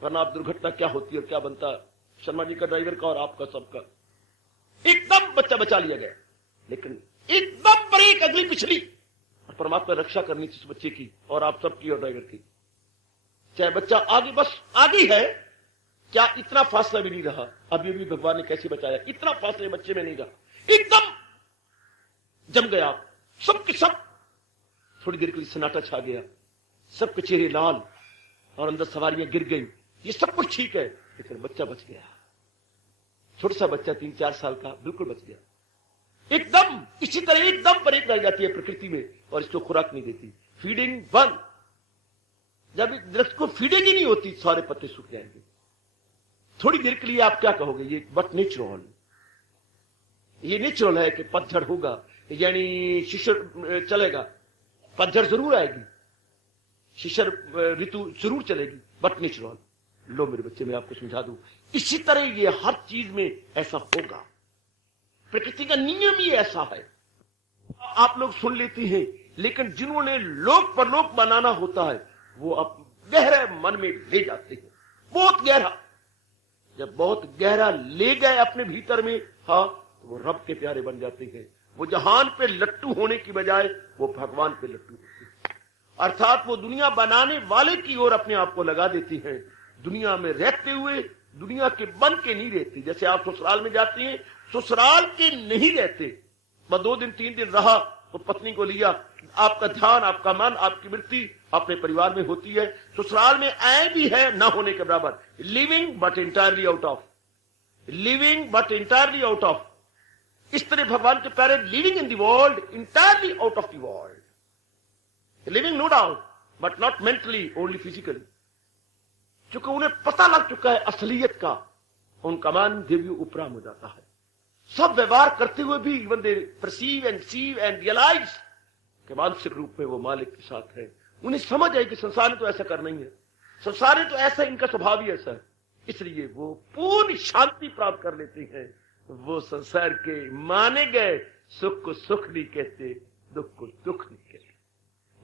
वरना आप दुर्घटना क्या होती है और क्या बनता, शर्मा जी का, ड्राइवर का और आपका सबका, एकदम बच्चा बचा लिया गया। लेकिन एकदम ब्रेक अगली पिछली, और परमात्मा रक्षा करनी थी उस बच्चे की और आप सबकी और ड्राइवर की। चाहे बच्चा आगे, बस आगे है, क्या इतना फासला भी नहीं रहा। अभी भी भगवान ने कैसे बचाया, इतना फासला बच्चे में नहीं रहा, एकदम जम गया सबके सब। थोड़ी देर के लिए सन्नाटा छा गया, सबके चेहरे लाल और अंदर सवारियां गिर गई। ये सब कुछ ठीक है, लेकिन बच्चा बच गया। छोटा सा बच्चा 3-4 साल का, बिल्कुल बच गया। एकदम इसी तरह एकदम ब्रेक लग जाती है प्रकृति में और इसको खुराक नहीं देती। फीडिंग बंद। जब दरख्त को फीडिंग ही नहीं होती, सारे पत्ते सूख जाएंगे। थोड़ी देर के लिए आप क्या कहोगे, ये बट नेचुरल, ये नेचुरल है कि पतझड़ होगा, यानी शिशिर चलेगा, पतझड़ जरूर आएगी, शिशिर ऋतु जरूर चलेगी, बट नेचुरल। लो मेरे बच्चे, मैं आपको समझा दूं, इसी तरह ये हर चीज में ऐसा होगा। प्रकृति का नियम ही ऐसा है। आप लोग सुन लेते हैं, लेकिन जिन्होंने लोक परलोक बनाना होता है वो अब गहरे मन में ले जाते हैं, बहुत गहरा। जब बहुत गहरा ले गए अपने भीतर में, हाँ, तो वो रब के प्यारे बन जाते हैं। वो जहान पे लट्टू होने की बजाय वो भगवान पे लट्टू होते हैं। अर्थात वो दुनिया बनाने वाले की ओर अपने आप को लगा देती हैं। दुनिया में रहते हुए दुनिया के बन के नहीं रहती। जैसे आप ससुराल में जाती हैं, ससुराल के नहीं रहते। बस 2 दिन 3 दिन रहा तो पत्नी को लिया, आपका ध्यान, आपका मन, आपकी वृत्ति अपने परिवार में होती है, ससुराल में आए भी है ना होने के बराबर। Living but entirely out of, living but entirely out of. इस तरह भगवान के प्यारे living in the world, entirely out of the world, living no doubt but not mentally, only physically. क्योंकि उन्हें पता लग चुका है असलियत का, उनका मन दिव्य उपराम हो जाता है। सब व्यवहार करते हुए भी even they perceive and sieve and realise कि मानसिक रूप में वो मालिक के साथ है। उन्हें समझ आई कि संसार ने तो ऐसा करना ही है, संसार ने तो ऐसा, इनका स्वभाव ही ऐसा है। इसलिए वो पूर्ण शांति प्राप्त कर लेते हैं। वो संसार के माने गए सुख को सुख नहीं कहते, दुख को दुख नहीं कहते।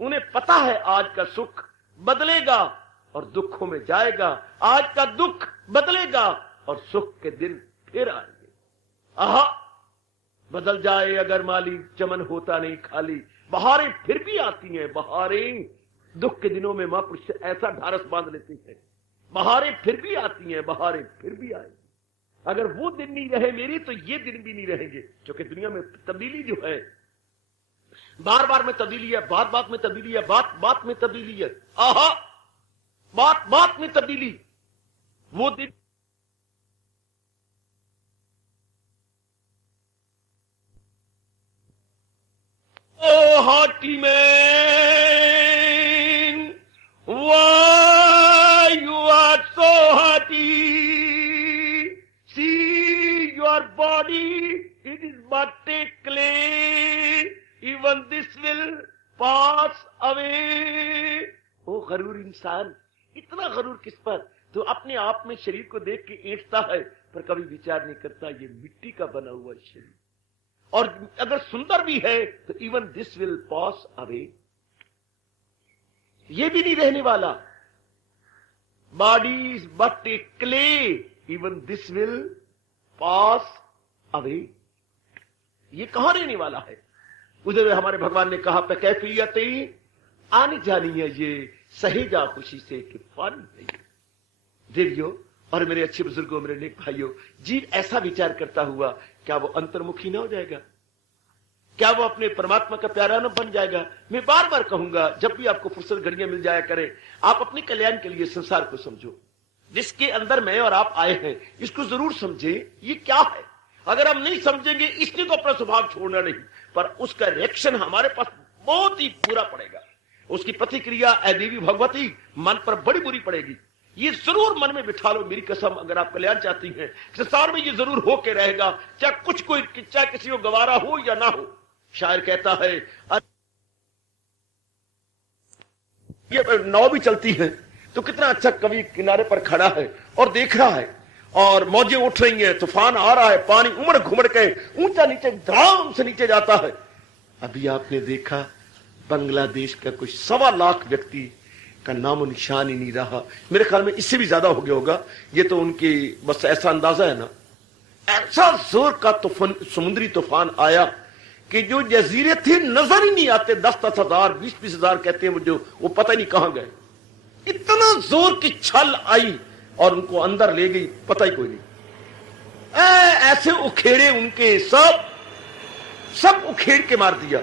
उन्हें पता है आज का सुख बदलेगा और दुखों में जाएगा, आज का दुख बदलेगा और सुख के दिन फिर आएंगे। आहा, बदल जाए अगर माली, चमन होता नहीं खाली। बहारें फिर भी आती हैं, बहारें दुख के दिनों में महापुरुष ऐसा ढारस बांध लेते हैं। बहारें फिर भी आती हैं, बहारें फिर भी आएंगी। अगर वो दिन नहीं रहे मेरी, तो ये दिन भी नहीं रहेंगे। क्योंकि दुनिया में तब्दीली जो है, बार बार में तब्दीली है, बात बात में तब्दीली है, बात बात में तब्दीली है। आहा, बात बात में तब्दीली। वो दिन Oh, haughty man, why you are so haughty? See your body, it is but a clay. Even this will pass away. ओ गरूर इंसान, इतना गरूर किस पर? तो अपने आप में शरीर को देख के ऐंठता है, पर कभी विचार नहीं करता ये मिट्टी का बना हुआ शरीर, और अगर सुंदर भी है तो even this will pass away, ये भी नहीं रहने वाला। Body is but A clay, even this will pass away, ये कहां रहने वाला है? उधर हमारे भगवान ने कहा, पे कैफियत आनी जानी है ये सहेजा खुशी से कि फानी नहीं। देवियों और मेरे अच्छे बुजुर्गों, मेरे नेक भाइयों, जीव ऐसा विचार करता हुआ क्या वो अंतर्मुखी ना हो जाएगा? क्या वो अपने परमात्मा का प्यारा न बन जाएगा? मैं बार बार कहूंगा, जब भी आपको फुर्सत घड़ियां मिल जाया करें, आप अपने कल्याण के लिए संसार को समझो। जिसके अंदर मैं और आप आए हैं, इसको जरूर समझे ये क्या है। अगर हम नहीं समझेंगे, इसने तो अपना स्वभाव छोड़ना नहीं, पर उसका रिएक्शन हमारे पास बहुत ही बुरा पड़ेगा। उसकी प्रतिक्रिया देवी भगवती मन पर बड़ी बुरी पड़ेगी। ये जरूर मन में बिठा लो, मेरी कसम, अगर आप कल्याण चाहती हैं, संसार में ये जरूर हो के रहेगा, चाहे कुछ कोई, चाहे किसी को गवारा हो या ना हो। शायर कहता है, ये नाव भी चलती है तो कितना अच्छा कवि किनारे पर खड़ा है और देख रहा है, और मौजें उठ रही हैं, तूफान आ रहा है, पानी उमड़ घुमड़ के ऊंचा नीचे धड़ाम से नीचे जाता है। अभी आपने देखा बांग्लादेश का कुछ 1.25 लाख व्यक्ति का नामो निशान ही नहीं रहा। मेरे ख्याल में इससे भी ज्यादा हो गया होगा। ये तो उनकी बस ऐसा अंदाजा है ना, ऐसा जोर का तूफान, समुद्री तूफान आया कि जो जजीरे थे नजर ही नहीं आते। 10-10 हजार, 20-20 हजार कहते हैं मुझे, वो पता नहीं कहां गए। इतना जोर की छल आई और उनको अंदर ले गई, पता ही कोई नहीं। ऐसे उखेड़े उनके, सब उखेड़ के मार दिया,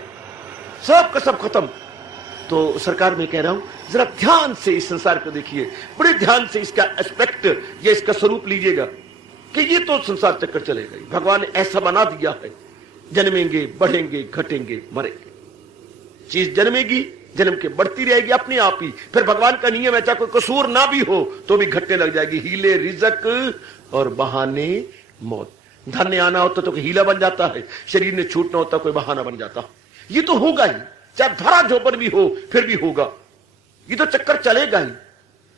सब का सब खत्म। तो सरकार मैं कह रहा हूं, जरा ध्यान से इस संसार को देखिए, बड़े ध्यान से इसका एस्पेक्ट या इसका स्वरूप लीजिएगा कि ये तो संसार चक्कर चलेगा ही। भगवान ने ऐसा बना दिया है, जन्मेंगे, बढ़ेंगे, घटेंगे, मरेंगे। चीज जन्मेगी, जन्म के बढ़ती रहेगी अपने आप ही। फिर भगवान का नियम है, चाहे कोई कसूर ना भी हो तो भी घटने लग जाएगी। हीले रिजक और बहाने मौत। धन ने आना होता तो कोई हीला बन जाता है, शरीर ने छूटना होता कोई बहाना बन जाता। ये तो होगा ही, चाहे धरा झोपड़ भी हो फिर भी होगा, ये तो चक्कर चलेगा ही।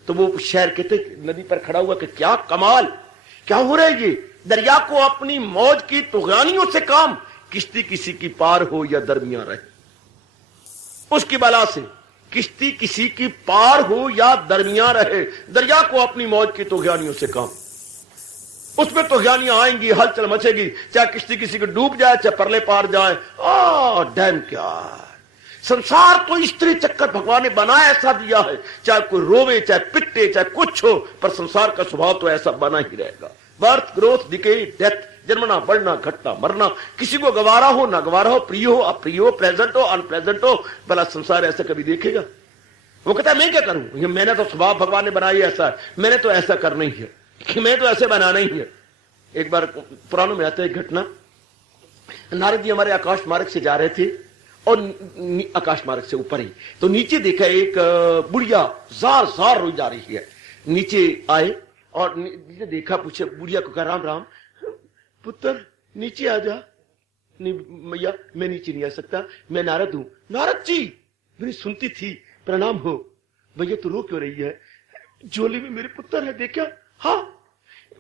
तो वो शहर कहते नदी पर खड़ा हुआ कि क्या कमाल, क्या हो रहा है ये? दरिया को अपनी मौज की तुगानियों से काम, किश्ती किसी की पार हो या दरमियान रहे, उसकी बला से। किश्ती किसी की पार हो या दरमियान रहे, दरिया को अपनी मौज की तुगानियों से काम। उसमें तुगानियां आएंगी, हलचल मचेगी, चाहे किश्ती किसी को डूब जाए, चाहे परले पार जाए। डैम क्या संसार तो इस तरह चक्कर भगवान ने बनाया, ऐसा दिया है। चाहे कोई रोवे, चाहे पिटे, चाहे कुछ हो, पर संसार का स्वभाव तो ऐसा बना ही रहेगा। बर्थ, ग्रोथ, डिके, डेथ, जन्मना, बढ़ना, घटना, मरना। किसी को गवारा हो ना गवारा हो, प्रिय हो अप्रिय हो, प्रेजेंट हो अनप्रेजेंट हो, भला संसार ऐसा कभी देखेगा? वो कहता है मैं क्या करूं, ये मैंने तो स्वभाव भगवान ने बनाई ऐसा है, मैंने तो ऐसा करना ही है, मैं तो ऐसे बनाना ही है। एक बार पुराणों में आता है घटना, नारद जी हमारे आकाश मार्ग से जा रहे थे और आकाश मार्ग से ऊपर ही तो नीचे देखा एक बुढ़िया जार जार रोई जा रही है। नीचे आए और नीचे देखा, पूछे बुढ़िया को, कहा राम राम पुत्र नीचे आ जा। नहीं मैया मैं नीचे नहीं आ सकता, मैं नारद हूं। नारद जी मेरी सुनती थी, प्रणाम हो। भैया तू रो क्यों रही है, झोली में मेरे पुत्र है देखा। हाँ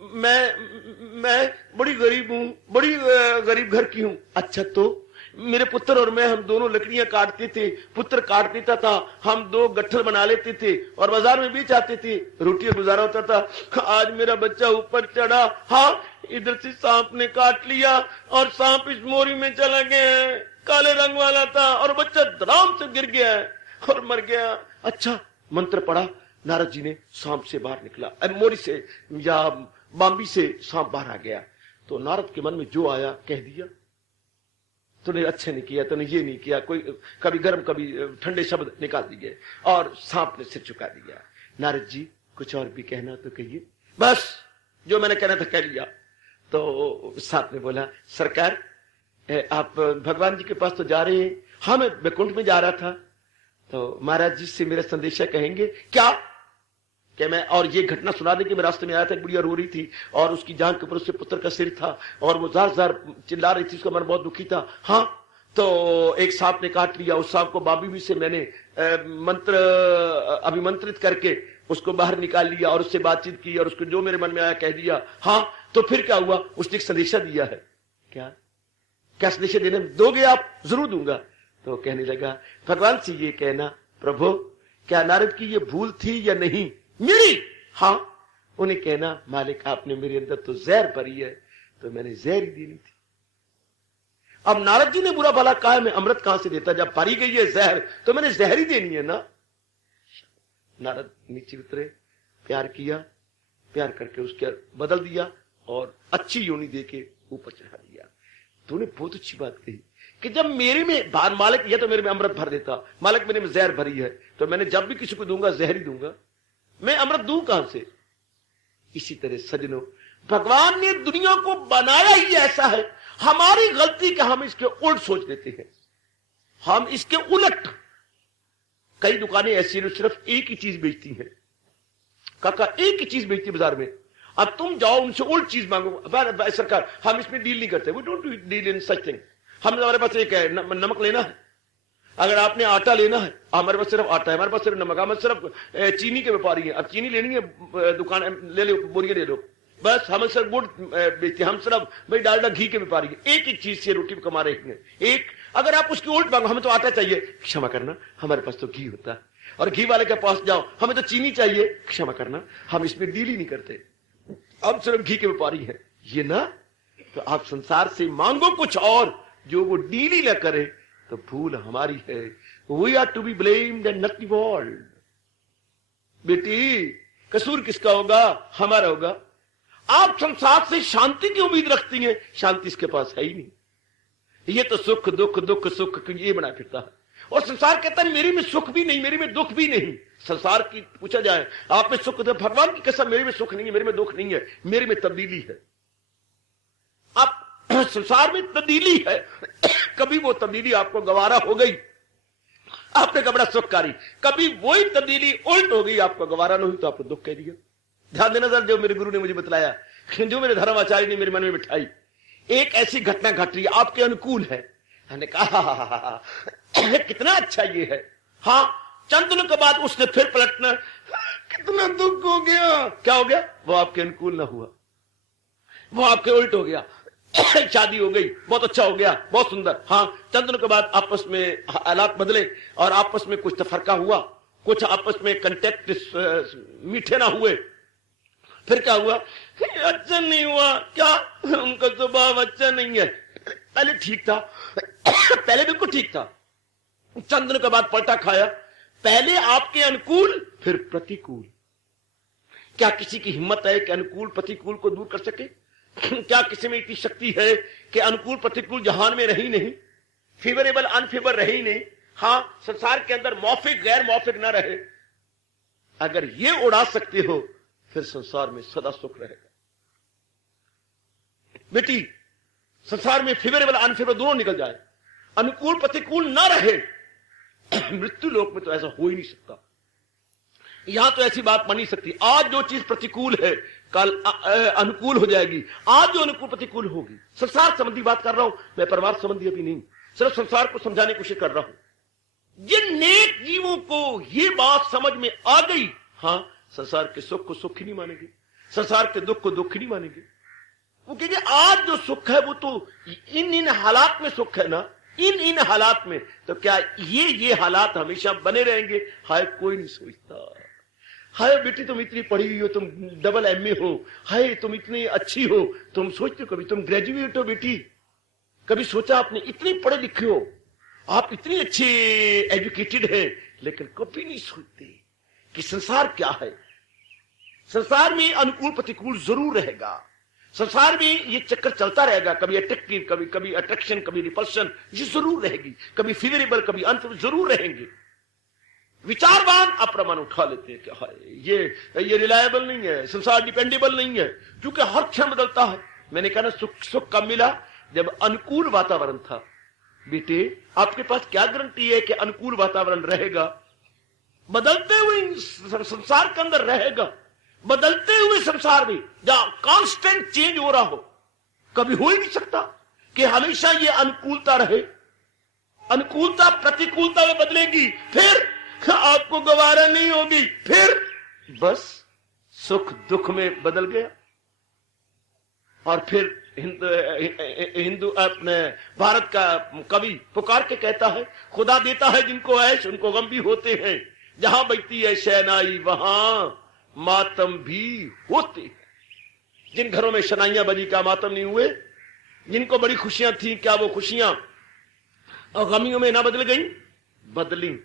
मैं बड़ी गरीब हूं, बड़ी गरीब घर की हूं। अच्छा तो मेरे पुत्र और मैं हम दोनों लकड़ियां काटते थे, पुत्र काट देता था, हम दो गट्ठल बना लेते थे और बाजार में बेच आते थे, रोटी गुजारा होता था। आज मेरा बच्चा ऊपर चढ़ा, हाँ इधर से सांप ने काट लिया और सांप इस मोरी में चला गया, काले रंग वाला था और बच्चा धड़ाम से गिर गया और मर गया। अच्छा मंत्र पढ़ा, नारद जी ने, सांप से बाहर निकला, मोरी से या बांबी से सांप बाहर आ गया। तो नारद के मन में जो आया कह दिया, तूने अच्छा नहीं किया, तूने ये नहीं किया, कोई कभी गर्म कभी ठंडे शब्द निकाल दिए और सांप ने सिर झुका दिया। नारद जी कुछ और भी कहना तो कहिए। बस जो मैंने कहना था कह लिया। तो सांप ने बोला सरकार आप भगवान जी के पास तो जा रहे हैं। हाँ मैं बैकुंठ में जा रहा था, तो महाराज जी से मेरा संदेशा कहेंगे क्या, कि मैं और ये घटना सुना दें कि मैं रास्ते में आया था, बुढ़िया रो रही थी और उसकी जान के ऊपर उसके पुत्र का सिर था और वो जार जार चिल्ला रही थी, उसका मन बहुत दुखी था। हाँ तो एक सांप ने काट लिया, उस सांप को बाबी से मैंने मंत्र अभिमंत्रित करके उसको बाहर निकाल लिया और उससे बातचीत की और उसको जो मेरे मन में आया कह दिया। हाँ तो फिर क्या हुआ, उसने एक संदेशा दिया है। क्या क्या संदेशा देने दोगे आप? जरूर दूंगा। तो कहने लगा भगवान से ये कहना, प्रभु क्या नारद की ये भूल थी या नहीं मेरी? हाँ। उन्हें कहना मालिक आपने मेरे अंदर तो जहर भरी है, तो मैंने जहर ही देनी थी। अब नारद जी ने बुरा भला कहा है, मैं अमृत कहां से देता, जब भरी गई है जहर तो मैंने जहर ही देनी है ना। नारद नीचे उतरे, प्यार किया, प्यार करके उसके बदल दिया और अच्छी योनि देके ऊपर चढ़ा दिया। तूने बहुत अच्छी बात कही कि जब मेरे में मालिक यह तो मेरे में अमृत भर देता, मालिक मेरे में जहर भरी है, तो मैंने जब भी किसी को दूंगा जहर ही दूंगा, मैं अमृत दूं कहां से। इसी तरह सजनों भगवान ने दुनिया को बनाया ही ऐसा है, हमारी गलती कि हम इसके उल्ट सोच लेते हैं, हम इसके उलट। कई दुकानें ऐसी हैं सिर्फ एक ही चीज बेचती हैं, काका एक ही चीज बेचती बाजार में। अब तुम जाओ उनसे उल्ट चीज मांगो, सरकार हम इसमें डील नहीं करते, we don't deal in such thing. हमारे पास एक है नमक लेना है, अगर आपने आटा लेना है हमारे पास सिर्फ आटा है, हमारे पास सिर्फ नमक, हमारे सिर्फ चीनी के व्यापारी हैं, अब चीनी लेनी है दुकान ले लो, बोरियां ले लो, बस हम सिर्फ गुड़ बेचते हैं, हम सिर्फ भाई डालडा घी के व्यापारी हैं। एक एक चीज से रोटी कमा रहे हैं। एक अगर आप उसकी उल्ट मांगो, हमें तो आटा चाहिए, क्षमा करना हमारे पास तो घी होता है, और घी वाले के पास जाओ हमें तो चीनी चाहिए, क्षमा करना हम इसमें डील ही नहीं करते, हम सिर्फ घी के व्यापारी हैं। ये ना तो आप संसार से मांगो कुछ और, जो वो डील ही न करे तो भूल हमारी है। We are to be blamed and not the world. बेटी कसूर किसका होगा? हमारा होगा। आप संसार से शांति की उम्मीद रखती हैं, शांति इसके पास है ही नहीं। ये तो सुख दुख दुख सुख ये बना फिरता है, और संसार कहता है मेरे में सुख भी नहीं, मेरे में दुख भी नहीं। संसार की पूछा जाए आप में सुख, भगवान की कसम मेरे में सुख नहीं है, मेरे में दुख नहीं है, मेरे में तब्दीली है। आप संसार में तब्दीली है, कभी वो तब्दीली आपको गवारा हो गई, आपने कहा बड़ा सुखकारी, कभी वही तब्दीली उल्ट हो गई, आपको गवारा नहीं हुई तो आपको दुख कह दिया। ध्यान देना सर, जो मेरे गुरु ने मुझे बतलाया, जो मेरे धर्माचार्य ने मेरे मन में बिठाई, एक ऐसी घटना घट रही है आपके अनुकूल है। मैंने कहा कितना अच्छा ये है। हाँ चंद दिनों के बाद उसने फिर पलटना, कितना दुख हो गया। क्या हो गया? वो आपके अनुकूल ना हुआ, वो आपके उल्ट हो गया। शादी हो गई, बहुत अच्छा हो गया, बहुत सुंदर। हाँ चंद दिनों के बाद आपस में हालात बदले और आपस में कुछ तफरका हुआ, कुछ आपस में कंटेक्ट मीठे ना हुए। फिर क्या हुआ? अच्छा नहीं हुआ। क्या? उनका स्वभाव अच्छा नहीं है। पहले ठीक था, पहले बिल्कुल ठीक था, चंद दिनों के बाद पलटा खाया, पहले आपके अनुकूल फिर प्रतिकूल। क्या किसी की हिम्मत है कि अनुकूल प्रतिकूल को दूर कर सके? क्या किसी में इतनी शक्ति है कि अनुकूल प्रतिकूल जहान में रही नहीं, फेवरेबल अनफेवर रही नहीं? हाँ संसार के अंदर मौफिक गैर मौफिक ना रहे, अगर ये उड़ा सकते हो फिर संसार में सदा सुख रहेगा। बेटी, संसार में फेवरेबल अनफेवरेबल दोनों निकल जाए, अनुकूल प्रतिकूल ना रहे, मृत्यु लोक में तो ऐसा हो ही नहीं सकता। यहां तो ऐसी बात बन नहीं सकती। आज जो चीज प्रतिकूल है कल अनुकूल हो जाएगी, आज जो अनुकूल प्रतिकूल होगी। संसार संबंधी बात कर रहा हूं मैं, परिवार संबंधी अभी नहीं, सिर्फ संसार को समझाने की कोशिश कर रहा हूं। जिन नेक जीवों को ये बात समझ में आ गई, हां, संसार के सुख को सुख ही नहीं मानेंगे, संसार के दुख को दुख ही नहीं मानेंगे। वो कहेंगे आज जो सुख है वो तो इन हालात में सुख है ना, इन हालात में, तो क्या ये हालात हमेशा बने रहेंगे? हाय कोई नहीं सोचता। हाय बेटी, तुम इतनी पढ़ी हुई हो, तुम डबल MA हो, हाय तुम इतनी अच्छी हो, तुम सोचते हो कभी तुम ग्रेजुएट हो बेटी? कभी सोचा आपने? इतनी पढ़े लिखे हो आप, इतनी अच्छी एजुकेटेड है, लेकिन कभी नहीं सोचते कि संसार क्या है। संसार में अनुकूल प्रतिकूल जरूर रहेगा, संसार में ये चक्कर चलता रहेगा, कभी अट्रैक्टिव, कभी अट्रैक्शन, कभी रिपल्शन, ये जरूर रहेगी, कभी फेवरेबल, कभी अनफेवरेबल जरूर रहेंगे। विचारवान अप्रमाण उठा लेते हैं क्या है ये रिलायबल नहीं है, संसार डिपेंडेबल नहीं है, क्योंकि हर क्षण बदलता है। मैंने कहा ना, सुख कब मिला? जब अनुकूल वातावरण था। बेटे, आपके पास क्या गारंटी है कि अनुकूल वातावरण रहेगा? बदलते हुए संसार के अंदर रहेगा, बदलते हुए संसार में जहां कांस्टेंट चेंज हो रहा हो, कभी हो ही नहीं सकता कि हमेशा ये अनुकूलता रहे। अनुकूलता प्रतिकूलता में बदलेगी, फिर आपको गवारा नहीं होगी, फिर बस सुख दुख में बदल गया। और फिर हिंदू अपने भारत का कवि पुकार के कहता है, खुदा देता है जिनको ऐश उनको गम भी होते हैं, जहां बजती है शहनाई वहां मातम भी होते हैं। जिन घरों में शनाइयां बजी क्या मातम नहीं हुए? जिनको बड़ी खुशियां थी क्या वो खुशियां और गमियों में ना बदल गई? बदली।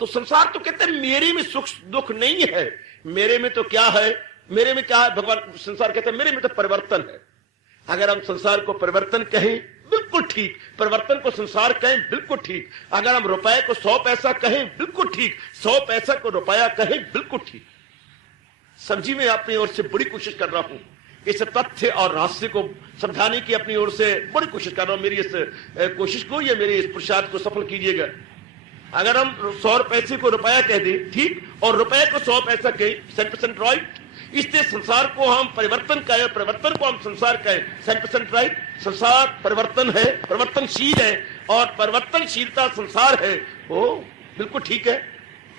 तो संसार तो कहते हैं मेरे में सुख दुख नहीं है, मेरे में तो क्या है, मेरे में क्या है? भगवान संसार कहते हैं मेरे में तो परिवर्तन है। अगर हम संसार को परिवर्तन कहें बिल्कुल ठीक, परिवर्तन को संसार कहें बिल्कुल ठीक, अगर हम रुपए को 100 पैसा कहें बिल्कुल ठीक, 100 पैसा को रुपया कहें बिल्कुल ठीक। समझी, मैं अपनी ओर से बड़ी कोशिश कर रहा हूं, इस तथ्य और रहस्य को समझाने की अपनी ओर से बड़ी कोशिश कर रहा हूं। मेरी इस कोशिश को या मेरे इस पुरुषार्थ को सफल कीजिएगा। अगर हम 100 पैसे को रुपया कह दें ठीक, और रुपए को 100 पैसा कहें 100% राइट, इसलिए संसार को हम परिवर्तन कहें, परिवर्तन को हम संसार कहें 100% राइट। संसार परिवर्तन है, परिवर्तनशील है, और परिवर्तनशीलता संसार है, ओ बिल्कुल ठीक है।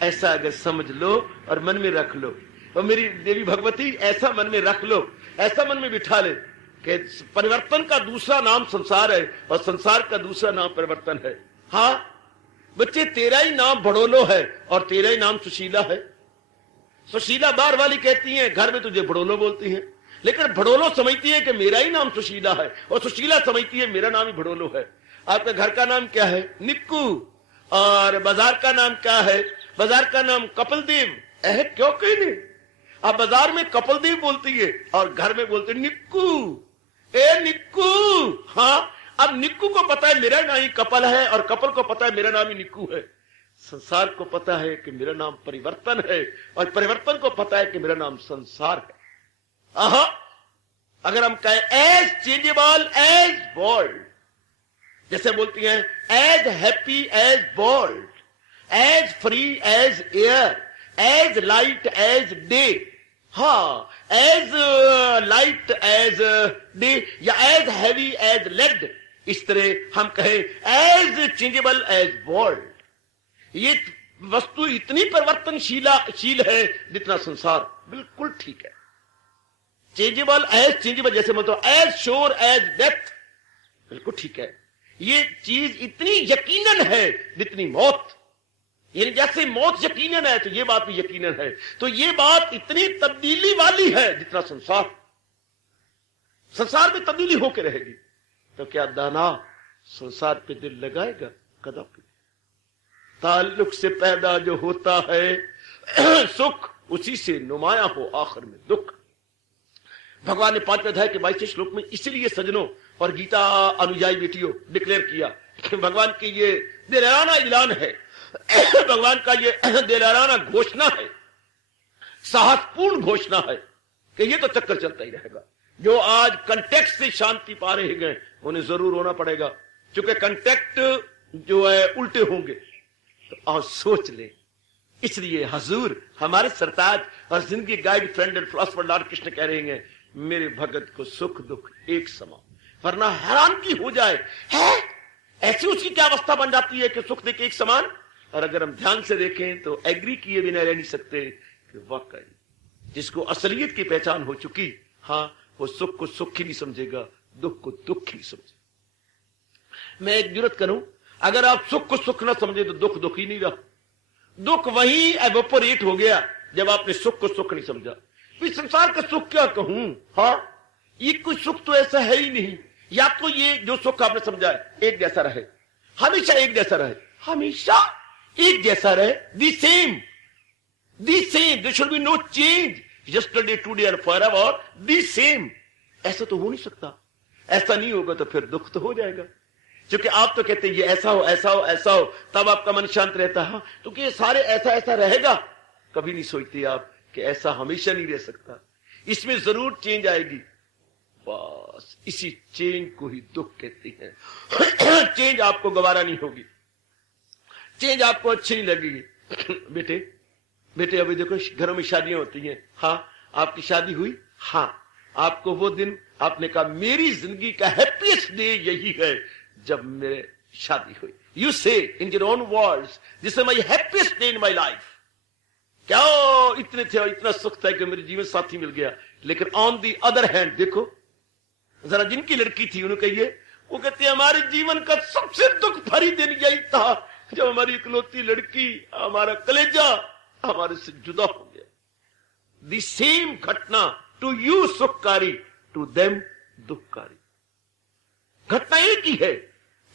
ऐसा अगर समझ लो और मन में रख लो, और मेरी देवी भगवती ऐसा मन में रख लो, ऐसा मन में बिठा ले कि परिवर्तन का दूसरा नाम संसार है और संसार का दूसरा नाम परिवर्तन है। हाँ बच्चे, तेरा ही नाम बड़ोलो है और तेरा ही नाम सुशीला है। सुशीला बार वाली कहती है घर में तुझे बड़ोलो बोलती है, लेकिन बड़ोलो समझती है कि मेरा ही नाम सुशीला है, और सुशीला समझती है मेरा नाम ही बड़ोलो है। आपके घर का नाम क्या है? निक्कू। और बाजार का नाम क्या है? बाजार का नाम कपिल देव है। क्यों कहने? आप बाजार में कपिल देव बोलती है और घर में बोलते निक्कू। ए निक्कू। हाँ, अब निक्कू को पता है मेरा नाम ही कपिल है, और कपिल को पता है मेरा नाम ही निक्कू है। संसार को पता है कि मेरा नाम परिवर्तन है, और परिवर्तन को पता है कि मेरा नाम संसार है। आहा, अगर हम कहें एज चेंजेबल एज वर्ल्ड, जैसे बोलती हैं as happy as world, as free as air, as light as day, हाँ एज लाइट एज डे, या एज हैवी एज लेड, इस तरह हम कहें एज चेंजेबल एज वर्ल्ड। ये वस्तु इतनी परिवर्तनशील है जितना संसार। बिल्कुल ठीक है। चेंजेबल एज चेंजेबल, जैसे मतलब एज श्योर एज डेथ, बिल्कुल ठीक है। ये चीज इतनी यकीनन है जितनी मौत, यानी जैसे मौत यकीनन है तो ये बात भी यकीनन है, तो ये बात इतनी तब्दीली वाली है जितना संसार। संसार में तब्दीली होकर रहेगी, तो क्या दाना संसार पे दिल लगाएगा? कदापि। ताल्लुक से पैदा जो होता है सुख, उसी से नुमाया हो आखिर में दुख। भगवान ने 5वें अध्याय के 22वें श्लोक में इसीलिए सजनों और गीता अनुयायी बेटियों डिक्लेयर किया कि भगवान की ये दिलाना ऐलान है, भगवान का ये दिलाना घोषणा है साहसपूर्ण घोषणा है कि ये तो चक्कर चलता ही रहेगा। जो आज कंटेक्ट से शांति पा रहे गए उन्हें जरूर होना पड़ेगा, क्योंकि कंटेक्ट जो है उल्टे होंगे। तो आओ सोच ले। इसलिए हजूर हमारे सरताज और जिंदगी guide friend and philosopher Lord Krishna कह रहे हैं, मेरे भगत को सुख दुख एक समान, वरना हैरान की हो जाए है ऐसी उसकी क्या अवस्था बन जाती है कि सुख दुख एक समान। और अगर हम ध्यान से देखें तो एग्री किए बिना रह नहीं सकते कि वाकई जिसको असलियत की पहचान हो चुकी, हाँ वो सुख को सुख ही नहीं समझेगा, दुख को दुख ही समझेगा। मैं एक जुरत करूं, अगर आप सुख को सुख ना समझे तो दुख दुख ही नहीं रहा। दुख वही एवोपरेट हो गया जब आपने सुख को सुख नहीं समझा। इस संसार का सुख क्या कहूं, हाँ ये कोई सुख तो ऐसा है ही नहीं। या तो ये जो सुख आपने समझा है एक जैसा रहे, हमेशा एक जैसा रहे, हमेशा एक जैसा रहे, the same, there should be no change, yesterday today and forever, the same. ऐसा तो हो नहीं सकता। ऐसा नहीं होगा तो फिर दुख तो हो जाएगा, क्योंकि आप तो कहते हैं ये ऐसा हो ऐसा हो ऐसा हो, तब आपका मन शांत रहता है। क्योंकि ये सारे ऐसा ऐसा रहेगा, कभी नहीं सोचते आप कि ऐसा हमेशा नहीं रह सकता, इसमें जरूर चेंज आएगी। बस इसी चेंज को ही दुख कहते हैं। चेंज आपको गवारा नहीं होगी, चेंज आपको अच्छी नहीं लगेगी। बेटे बेटे अभी देखो घरों में शादियां होती हैं, हाँ आपकी शादी हुई, हाँ आपको वो दिन आपने कहा मेरी जिंदगी का हैप्पीएस्ट डे यही है जब मेरे शादी हुई। यू से in your own words, this is my happiest day in my life. क्या इतने थे, इतना सुख था कि मेरे जीवन साथी मिल गया। लेकिन ऑन दी अदर हैंड देखो जरा जिनकी लड़की थी उन्हें कहिए, वो कहते हैं हमारे जीवन का सबसे दुख भरी दिन यही था जब हमारी इकलौती लड़की, हमारा कलेजा हमारे से जुदा हो गया। दी सेम घटना, टू यू सुखकारी, टू देम दुखकारी। घटना एक ही है।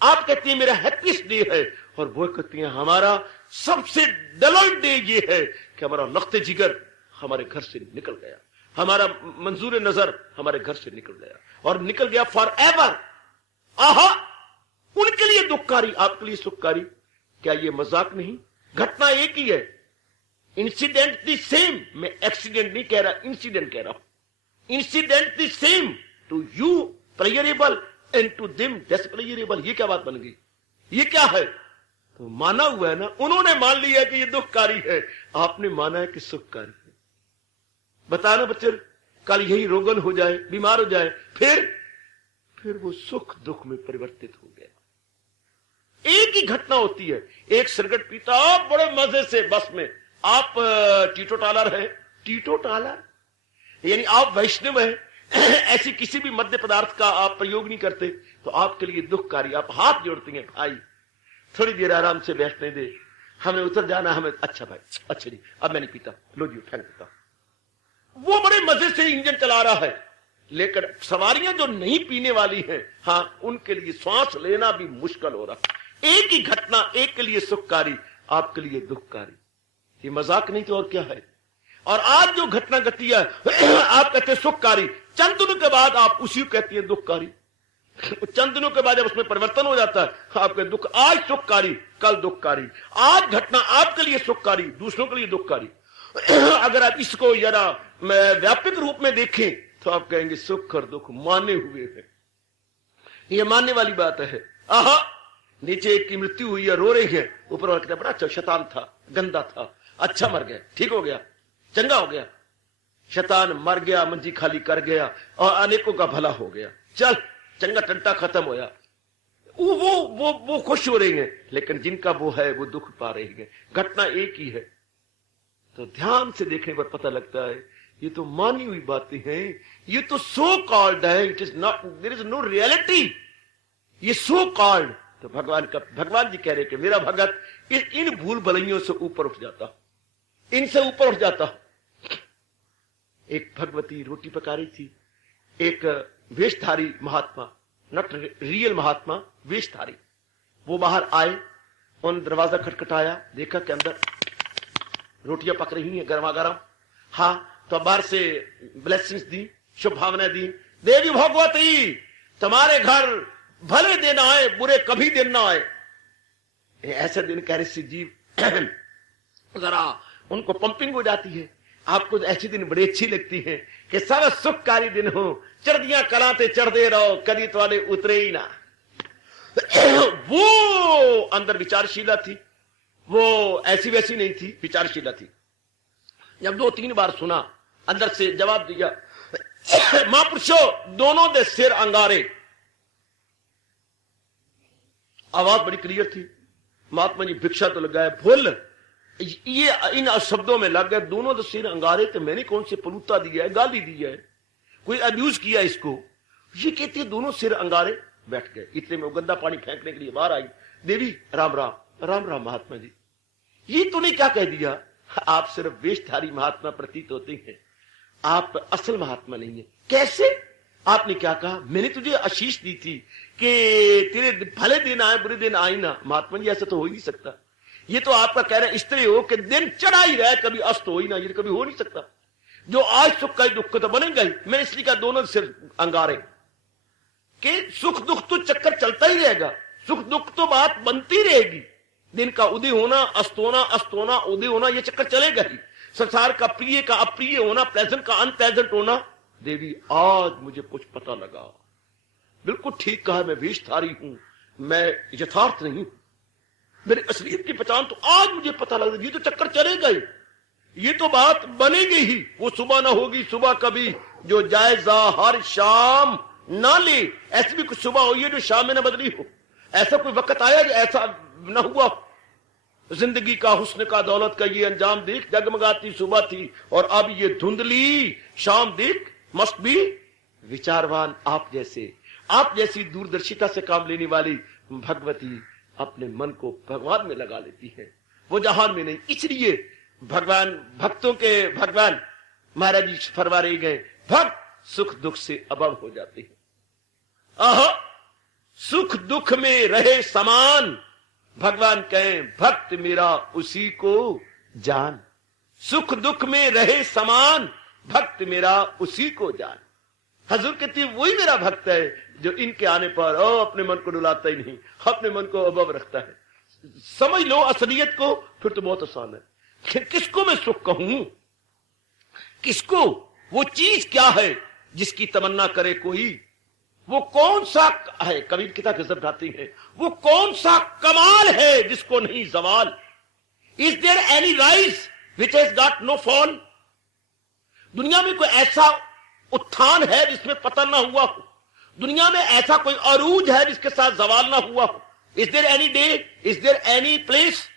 आप कहती हैं मेरा हैप्पीएस्ट डे है, और वो कहती हैं हमारा सबसे डलर डे ये है कि हमारा लख्ते जिगर हमारे घर से निकल गया, हमारा मंजूर नजर हमारे घर से निकल गया, और निकल गया फॉर एवर। आहा, उनके लिए दुखकारी, आपके लिए सुखकारी। क्या ये मजाक नहीं? घटना एक ही है, इंसिडेंट द सेम। मैं एक्सीडेंट नहीं कह रहा, इंसिडेंट कह रहा हूं। Incident the same, to you playerable and to them displayerable. ये क्या बात बन गई? ये क्या है? तो माना हुआ है ना, उन्होंने मान लिया कि ये दुखकारी है, आपने माना है कि सुखकारी है। बताना बच्चे, कल यही रोगन हो जाए, बीमार हो जाए, फिर वो सुख दुख में परिवर्तित हो गया। एक ही घटना होती है। एक सिगरेट पीता बड़े मजे से बस में, आप टीटोटालर है, टीटोटालर यानी आप वैष्णव है, ऐसी किसी भी मद्य पदार्थ का आप प्रयोग नहीं करते, तो आपके लिए दुखकारी। आप हाथ जोड़ते हैं, भाई थोड़ी देर आराम से बैठने दे, हमें उतर जाना, हमें। अच्छा भाई, अच्छा जी अब मैं नहीं पीता, लो जी फेंक देता। वो बड़े मजे से इंजन चला रहा है, लेकिन सवारियां जो नहीं पीने वाली हैं, हाँ उनके लिए सांस लेना भी मुश्किल हो रहा। एक ही घटना, एक के लिए सुखकारी, आपके लिए दुखकारी। ये मजाक नहीं तो और क्या है? और आज जो घटना घटी है, आप कहते हैं सुखकारी, चंद दिनों के बाद आप उसी को कहती है दुखकारी। चंद दिनों के बाद जब उसमें परिवर्तन हो जाता है, आपके दुख, आज सुखकारी कल दुखकारी। आज घटना आपके लिए सुखकारी, दूसरों के लिए दुखकारी। अगर आप इसको जरा व्यापक रूप में देखें तो आप कहेंगे सुख और दुख माने हुए हैं। ये मानने वाली बात है। आहा, नीचे एक की मृत्यु हुई है, रो रही है, ऊपर वाला कहता बड़ा अच्छा शैतान था, गंदा था, अच्छा मर गया, ठीक हो गया, चंगा हो गया। शैतान मर गया, मंजी खाली कर गया, और अनेकों का भला हो गया, चल चंगा टंटा खत्म होया। वो खुश हो रही है, लेकिन जिनका वो है वो दुख पा रही है। घटना एक ही है। तो ध्यान से देखने पर पता लगता है ये तो मानी हुई बातें हैं, ये तो सो कॉल्ड है, it is not, there is no reality. ये सो कॉल्ड। तो भगवान जी कह रहे कि मेरा भगत इन भूल भलाइयों से ऊपर उठ जाता, इनसे ऊपर उठ जाता। एक भगवती रोटी पका रही थी, एक वेशधारी महात्मा, नॉट रियल महात्मा, वेशधारी, वो बाहर आए, उन दरवाजा खटखटाया, देखा कि अंदर रोटियां पक रही हैं गर्मा गर्म। हाँ, तो बाहर से ब्लेसिंग्स दी, शुभ भावनाएं दी। देवी भगवती तुम्हारे घर भले दिन आए, बुरे कभी दिन ना आए। ऐसे दिन कह रहे जीव जरा उनको पंपिंग हो जाती है। आपको ऐसी दिन बड़ी अच्छी लगती है कि सब सुखकारी दिन हो, चढ़दियां कलाते चढ़ते रहो, कभी तुम्हारे उतरे ही ना। वो अंदर विचारशीला थी, वो ऐसी वैसी नहीं थी, विचारशीला थी। जब 2-3 बार सुना, अंदर से जवाब दिया, महापुरुषों दोनों दे सिर अंगारे। आवाज बड़ी क्लियर थी। महात्मा जी भिक्षा तो लगाए, भूल ये इन शब्दों में लग गए, दोनों दे सिर अंगारे। तो मैंने कौन से पलूता दिया है, गाली दी है, कोई अब्यूज किया इसको? ये कहते दोनों सिर अंगारे। बैठ गए। इतने में वो गंदा पानी फेंकने के लिए बाहर आई। देवी राम राम। राम राम महात्मा जी। ये तूने क्या कह दिया? आप सिर्फ वेशधारी महात्मा प्रतीत होते हैं, आप असल महात्मा नहीं है। कैसे? आपने क्या कहा? मैंने तुझे आशीष दी थी कि तेरे भले दिन आए बुरे दिन आए ना। महात्मा जी ऐसा तो हो ही नहीं सकता। ये तो आपका कह रहे स्त्री हो कि दिन चढ़ा ही रहे, कभी अस्त हो ही ना, ये कभी हो नहीं सकता। जो आज सुख का दुख तो बनेगा ही। मैंने इसलिए कहा दोनों सिर अंगारे कि सुख दुख तो चक्कर चलता ही रहेगा, सुख दुख तो बात बनती रहेगी। दिन का उदय होना, अस्त होना, अस्त होना, उदय होना, ये चक्कर चलेगा ही। संसार का प्रिय का अप्रिय होना, प्लेजेंट का अनप्लेजेंट होना। देवी आज मुझे कुछ पता लगा। बिल्कुल ठीक कहा, मैं वेशधारी हूं, मैं यथार्थ नहीं, मेरी असलियत की पहचान तो आज मुझे पता लगा। ये तो चक्कर चलेगा ही, ये तो बात बनेगी ही। वो सुबह ना होगी, सुबह कभी जो जायजा हर शाम ना ले। ऐसी भी कुछ सुबह हुई है जो शाम में ना बदली हो। ऐसा कोई वक्त आया जो ऐसा ना हुआ। जिंदगी का, हुस्न का, दौलत का ये अंजाम देख, जगमगाती सुबह थी और अब ये धुंधली शाम देख। मस्ट बी विचारवान आप जैसी दूरदर्शिता से काम लेने वाली भगवती अपने मन को भगवान में लगा लेती है, वो जहान में नहीं। इसलिए भगवान भक्तों के भगवान महाराज जी फरमा रहे गए, भक्त सुख दुख से अभव हो जाते हैं। सुख दुख में रहे समान, भगवान कहें भक्त मेरा उसी को जान। सुख दुख में रहे समान, भक्त मेरा उसी को जान। हजूर कहती वही मेरा भक्त है जो इनके आने पर अपने मन को डुलाता ही नहीं, अपने मन को अभव रखता है। समझ लो असलियत को, फिर तो बहुत आसान है। किसको मैं सुख कहूं? किसको? वो चीज क्या है जिसकी तमन्ना करे कोई? वो कौन सा है? कबीर कितना गजब ढाती है। वो कौन सा कमाल है जिसको नहीं जवाल? Is there any rise which has got no fall? दुनिया में कोई ऐसा उत्थान है जिसमें पतन ना हुआ हो? दुनिया में ऐसा कोई अरूज है जिसके साथ जवाल ना हुआ हो? Is there any day? Is there any place?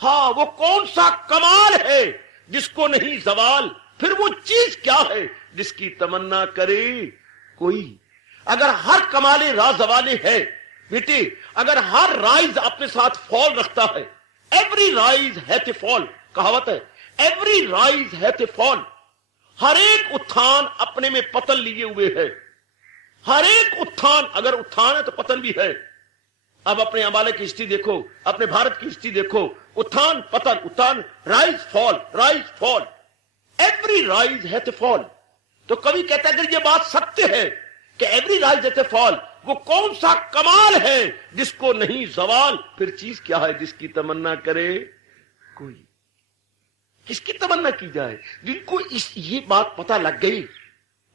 हाँ, वो कौन सा कमाल है जिसको नहीं जवाल? फिर वो चीज क्या है जिसकी तमन्ना करे कोई? अगर हर कमाले राजवाले है बेटे, अगर हर राइज अपने साथ फॉल रखता है, every rise hath a fall, कहावत है, every rise hath a fall. हर एक उत्थान अपने में पतन लिए हुए है। हर एक उत्थान, अगर उत्थान है तो पतन भी है। अब अपने अम्बाले की हिस्ट्री देखो, अपने भारत की हिस्ट्री देखो, उत्थान पतन, उत्थान, rise fall, rise fall, every rise hath a fall. तो कवि कहता है अगर ये बात सत्य है कि every rise hath a fall, वो कौन सा कमाल है जिसको नहीं जवाल? फिर चीज क्या है जिसकी तमन्ना करे कोई? किसकी तमन्ना की जाए? जिनको ये बात पता लग गई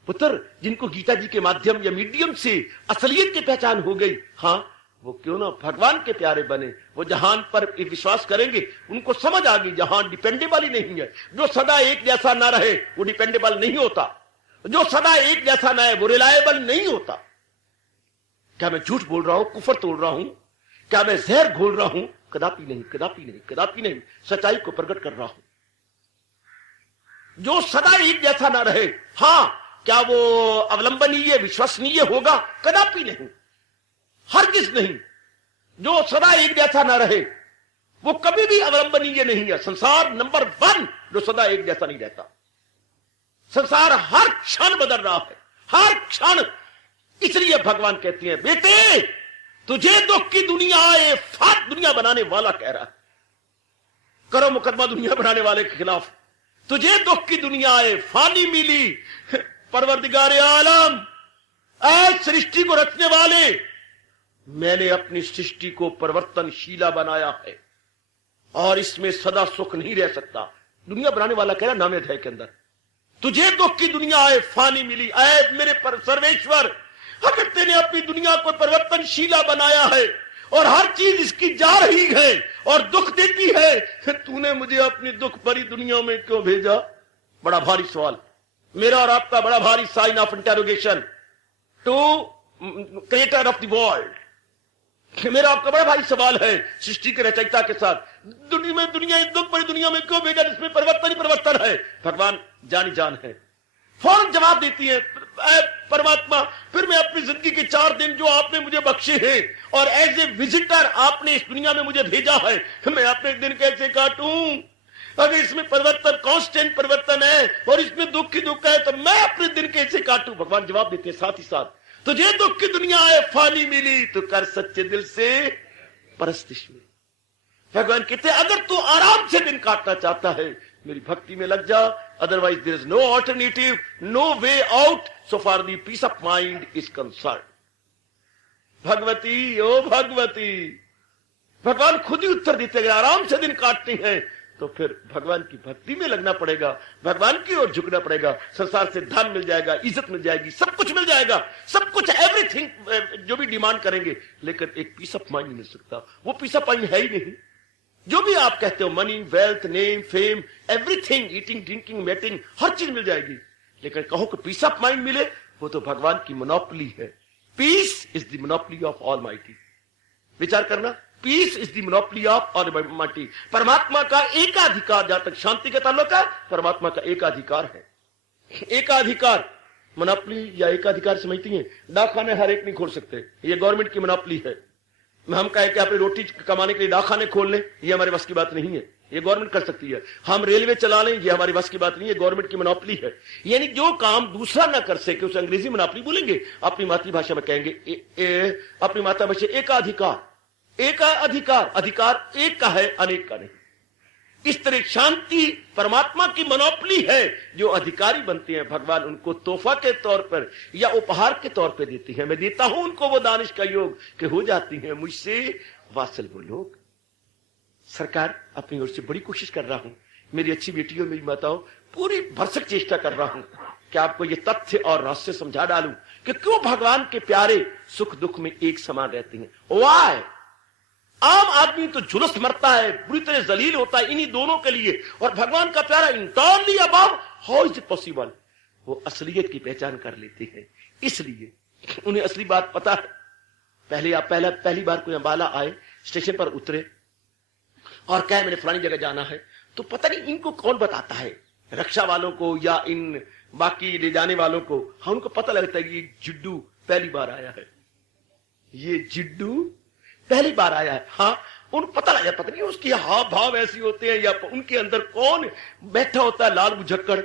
पुत्र, जिनको गीता जी के माध्यम या मीडियम से असलियत की पहचान हो गई, हाँ वो क्यों ना भगवान के प्यारे बने। वो जहान पर विश्वास करेंगे, उनको समझ आ गई जहान डिपेंडेबल ही नहीं है। जो सदा एक जैसा ना रहे वो डिपेंडेबल नहीं होता, जो सदा एक जैसा ना है वो रिलायबल नहीं होता। क्या मैं झूठ बोल रहा हूं, कुफर तोड़ रहा हूं? क्या मैं जहर घोल रहा हूं? कदापि नहीं, कदापि नहीं, कदापि नहीं। सच्चाई को प्रकट कर रहा हूं। जो सदा एक जैसा ना रहे, हाँ क्या वो अवलंबनीय विश्वसनीय होगा? कदापि नहीं, हरगिज नहीं। जो सदा एक जैसा ना रहे वो कभी भी अवलंबनीय नहीं है। संसार नंबर 1 जो सदा एक जैसा नहीं रहता। संसार हर क्षण बदल रहा है, हर क्षण। इसलिए भगवान कहती है बेटे तुझे दुख की दुनिया आए, फात दुनिया बनाने वाला कह रहा है, करो मुकदमा दुनिया बनाने वाले के खिलाफ। तुझे दुख की दुनिया आए, फानी मिली परवरदिगारे आलम, ऐ सृष्टि को रचने वाले, मैंने अपनी सृष्टि को परिवर्तनशीला बनाया है और इसमें सदा सुख नहीं रह सकता। दुनिया बनाने वाला कह रहा नामे अध्याय के अंदर, तुझे दुख की दुनिया आए फानी मिली, ऐ मेरे पर सर्वेश्वर, अगर तेने अपनी दुनिया को परिवर्तनशीला बनाया है और हर चीज इसकी जा रही है और दुख देती है, फिर तूने मुझे अपनी दुख भरी दुनिया में क्यों भेजा? बड़ा भारी सवाल, मेरा और आपका बड़ा भारी sign of interrogation to creator of the world. मेरा आपका बड़ा भारी सवाल है सृष्टि के रचयिता के साथ, दुनिया इस दुख भरी दुनिया में क्यों भेजा जिसमें परिवर्तन ही परिवर्तन है? भगवान जानी जान है, फौरन जवाब देती है, परमात्मा फिर मैं अपनी जिंदगी के 4 दिन जो आपने मुझे बख्शे हैं और एज ए विजिटर आपने इस दुनिया में मुझे भेजा है, मैं अपने दिन कैसे काटूं? अगर इसमें परिवर्तन कांस्टेंट परिवर्तन है और इसमें दुख की दुख है तो मैं अपने दिन कैसे काटूं? भगवान जवाब देते हैं साथ ही साथ, तुझे दुख की दुनिया आए फानी मिली तो कर सच्चे दिल से परस्तिश में। भगवान कहते हैं अगर तू आराम से दिन काटना चाहता है मेरी भक्ति में लग जा, otherwise there is no alternative, no way out so far the peace of mind is concern. Bhagwati ओ भगवती, भगवान खुद ही उत्तर देते, अगर आराम से दिन काटते हैं तो फिर भगवान की भक्ति में लगना पड़ेगा, भगवान की ओर झुकना पड़ेगा, संसार से धन मिल जाएगा, इज्जत मिल जाएगी, सब कुछ मिल जाएगा, सब कुछ एवरीथिंग जो भी डिमांड करेंगे, लेकिन एक पीस ऑफ माइंड नहीं मिल सकता। वो पीस ऑफ माइंड है ही नहीं। जो भी आप कहते हो money, wealth, name, fame, everything, eating, drinking, mating, हर चीज मिल जाएगी, लेकिन कहो कि पीस ऑफ माइंड मिले, वो तो भगवान की मोनोपोली है। Peace is the monopoly of almighty. विचार करना, peace is the monopoly of almighty. परमात्मा का एकाधिकार, जहां तक शांति का ताल्लुक है, परमात्मा का एकाधिकार है। एकाधिकार, मोनोपोली या एकाधिकार समझती हैं? डाकखाने हर एक नहीं खोल सकते, ये गवर्नमेंट की मोनोपोली है। हम कहें कि अपनी रोटी कमाने के लिए डाकखाने खोल लें, ये हमारे बस की बात नहीं है, ये गवर्नमेंट कर सकती है। हम रेलवे चला लें, ये हमारी बस की बात नहीं है, गवर्नमेंट की मोनोपोली है। यानी जो काम दूसरा ना कर सके उसे अंग्रेजी मोनोपोली बोलेंगे, अपनी मातृभाषा में कहेंगे अपनी मातृभाषा एकाधिकार। एकाधिकार, अधिकार एक का है, अनेक का नहीं। इस तरह शांति परमात्मा की मोनोपोली है। जो अधिकारी बनते हैं भगवान उनको तोहफा के तौर पर या उपहार के तौर पर देती है। मैं देता हूं उनको वो दानिश का योग कि हो जाती है मुझसे वासल वो लोग। सरकार अपनी ओर से बड़ी कोशिश कर रहा हूं, मेरी अच्छी बेटियों, मेरी माताओं, पूरी भरसक चेष्टा कर रहा हूं कि आपको ये तथ्य और रहस्य समझा डालूं कि क्यों भगवान के प्यारे सुख दुख में एक समान रहते हैं। वाई? आम आदमी तो झुलस मरता है, बुरी तरह जलील होता है इन्हीं दोनों के लिए, और भगवान का प्यारा internally above, how is it possible? वो असलियत की पहचान कर लेते हैं, इसलिए उन्हें असली बात पता है। पहली बार कोई अंबाला आए, स्टेशन पर उतरे और कहे मैंने फलानी जगह जाना है, तो पता नहीं इनको कौन बताता है, रक्षा वालों को या इन बाकी ले जाने वालों को। हाँ, उनको पता लगता है कि ये जिड्डू पहली बार आया है, ये जिड्डू पहली बार आया है। हाँ, उनको पता लगा, पता नहीं उसकी हाव भाव ऐसी होते हैं या उनके अंदर कौन बैठा होता है लाल बुझक्कड़,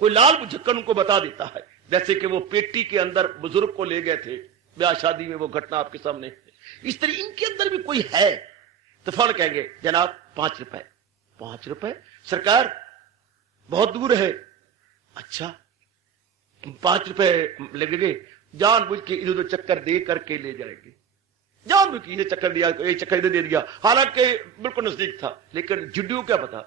कोई लाल बुझक्कड़ उनको बता देता है। जैसे कि वो पेटी के अंदर बुजुर्ग को ले गए थे ब्याह शादी में, वो घटना आपके सामने है। इस तरह इनके अंदर भी कोई है तो फौरन कहेंगे जनाब 5 रुपए। 5 रुपए सरकार, बहुत दूर है। अच्छा, 5 रुपए लगेंगे, जानबूझ के इधर उधर चक्कर दे करके ले जाएंगे। जानबूझ के ये चक्कर दिया, ये चक्कर इधर दे दिया, हालांकि बिल्कुल नजदीक था। लेकिन जुड्डू क्या पता,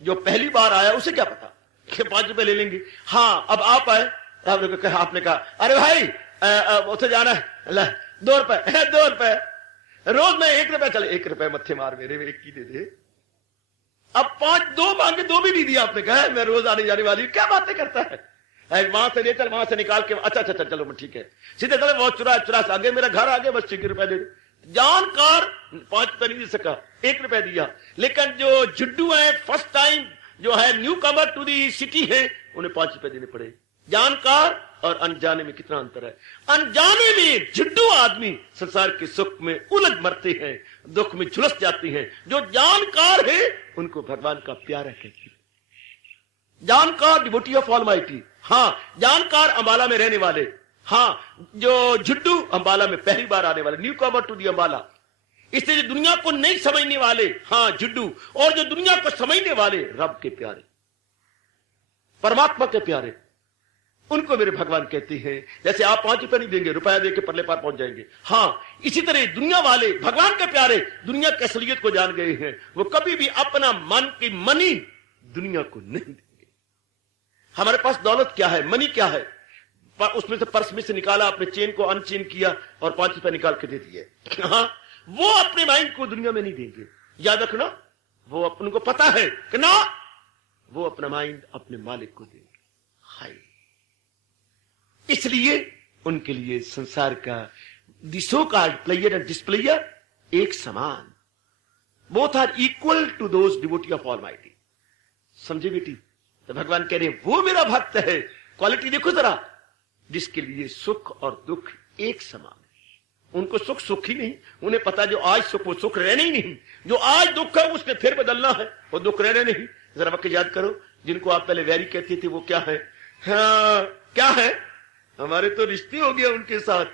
जो पहली बार आया उसे क्या पता कि 5 रुपए ले लेंगे। हाँ, अब आप आए, आपने कहा अरे भाई उसे जाना है, 2 रुपए 2 रुपए, रोज मैं 1 रुपए, चले 1 रुपए मत्थे मार मेरे, 1 की दे दे। अब 2 मांगे, 2 भी नहीं दिया। आपने कहा मैं रोज आने जाने वाली, क्या बातें करता है। वहां से ले चल, वहां से निकाल के, अच्छा चलो ठीक है, सीधे चले, बहुत चुरा से आगे मेरा घर आगे, बस 1 रुपए दे दे। जानकार 5 रुपए नहीं दे सका, 1 रुपए दिया। लेकिन जो जुड्डू है, फर्स्ट टाइम जो है, newcomer to the city है, उन्हें 5 रुपए देने पड़े। जानकार और अनजाने में कितना अंतर है। अनजाने में जुड्डू आदमी संसार के सुख में उलझ मरते हैं, दुख में झुलस जाते हैं। जो जानकार है उनको भगवान का प्यारा कहते हैं। जानकार डिवोटी ऑफ ऑलमाइटी। हाँ, जानकार अंबाला में रहने वाले। हाँ, जो जुड्डू अंबाला में पहली बार आने वाले, newcomer to the Ambala. इसलिए जो दुनिया को नहीं समझने वाले, हाँ जुड्डू, और जो दुनिया को समझने वाले, रब के प्यारे, परमात्मा के प्यारे, उनको मेरे भगवान कहते हैं। जैसे आप 5 रुपए नहीं देंगे, रुपया देके परले पार पहुंच जाएंगे। हाँ, इसी तरह दुनिया वाले, भगवान के प्यारे, दुनिया की असलियत को जान गए हैं। वो कभी भी अपना मन की मनी दुनिया को नहीं देंगे। हमारे पास दौलत क्या है, मनी क्या है, उसमें से पर्स में से निकाला, अपने चेन को अनचेन किया और 5 रुपए निकाल के दे दिए। हाँ, वो अपने माइंड को दुनिया में नहीं देंगे। याद रखना, वो अपन को पता है कि ना, वो अपना माइंड अपने मालिक को देंगे। हाय, इसलिए उनके लिए संसार का दिशो का प्लेयर एंड डिस्प्लेयर एक समान, both are equal to those devotee of almighty. समझे बेटी? तो भगवान कह रहे हैं वो मेरा भक्त है। क्वालिटी देखो जरा, जिसके लिए सुख और दुख एक समान है। उनको सुख सुख ही नहीं, उन्हें पता जो आज सुख वो सुख रहने ही नहीं, जो आज दुख है उसने फिर बदलना है, वो दुख रहने नहीं। जरा वक्त याद करो, जिनको आप पहले वैरी कहते थे वो क्या है? हाँ, क्या है? हमारे तो रिश्ते हो गया उनके साथ,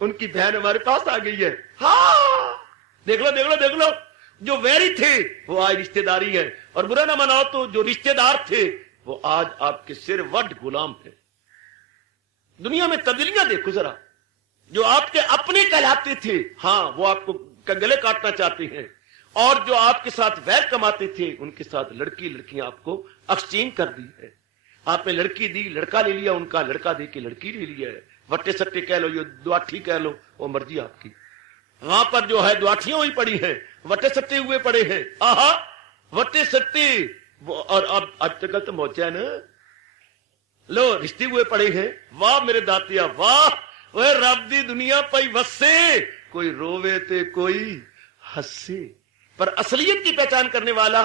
उनकी बहन हमारे पास आ गई है। हाँ, देख लो देख लो देख लो, जो वैरी थे वो आज रिश्तेदारी है, और बुरा ना मनाओ तो जो रिश्तेदार थे वो आज आपके सिर वड गुलाम है। दुनिया में तब्दीलियां देखो जरा, जो आपके अपने कहलाते थे, हाँ, वो आपको गले काटना चाहते हैं, और जो आपके साथ वैर कमाते थे उनके साथ लड़कियां आपको एक्सचेंज कर दी है। आपने लड़की दी, लड़का ले लिया उनका, लड़का दे के लड़की ले लिया है। वट्टे सट्टे कह लो, ये द्वाठी कह लो, वो मर्जी आपकी। वहां पर जो है द्वाठियां हुई पड़ी है, वट्टे सट्टे हुए पड़े हैं। आहा, वट्टे सट्टे, और अब आजकल तो मौचा है ना, लो रिश्ते हुए पड़े हैं। वाह मेरे दातिया वाह, वह रब दी दुनिया पई वसे, कोई रोवे ते कोई हंसे। पर असलियत की पहचान करने वाला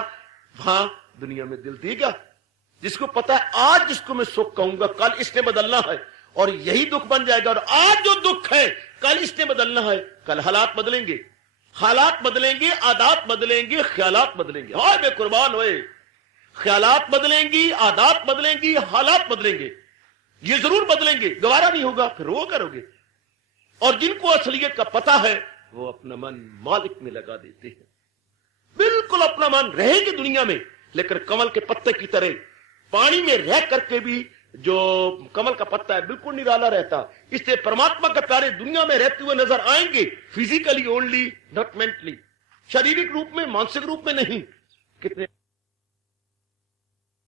वहां दुनिया में दिल देगा, जिसको पता है आज जिसको मैं सुख कहूंगा कल इसने बदलना है, और यही दुख बन जाएगा। और आज जो दुख है कल इसने बदलना है। कल हालात बदलेंगे, हालात बदलेंगे, आदात बदलेंगे, ख्यालात बदलेंगे। हाय बे कुर्बान होए, ख्यालात बदलेंगी, आदात बदलेंगी, हालात बदलेंगे, ये जरूर बदलेंगे। गवारा नहीं होगा, फिर वो करोगे। और जिनको असलियत का पता है वो अपना मन मालिक में लगा देते हैं, बिल्कुल अपना मन। रहेंगे दुनिया में, लेकिन कमल के पत्ते की तरह पानी में रह करके भी जो कमल का पत्ता है बिल्कुल निराला रहता। इससे परमात्मा के प्यारे दुनिया में रहते हुए नजर आएंगे, फिजिकली ओनली, नॉट मेंटली, शारीरिक रूप में, मानसिक रूप में नहीं। कितने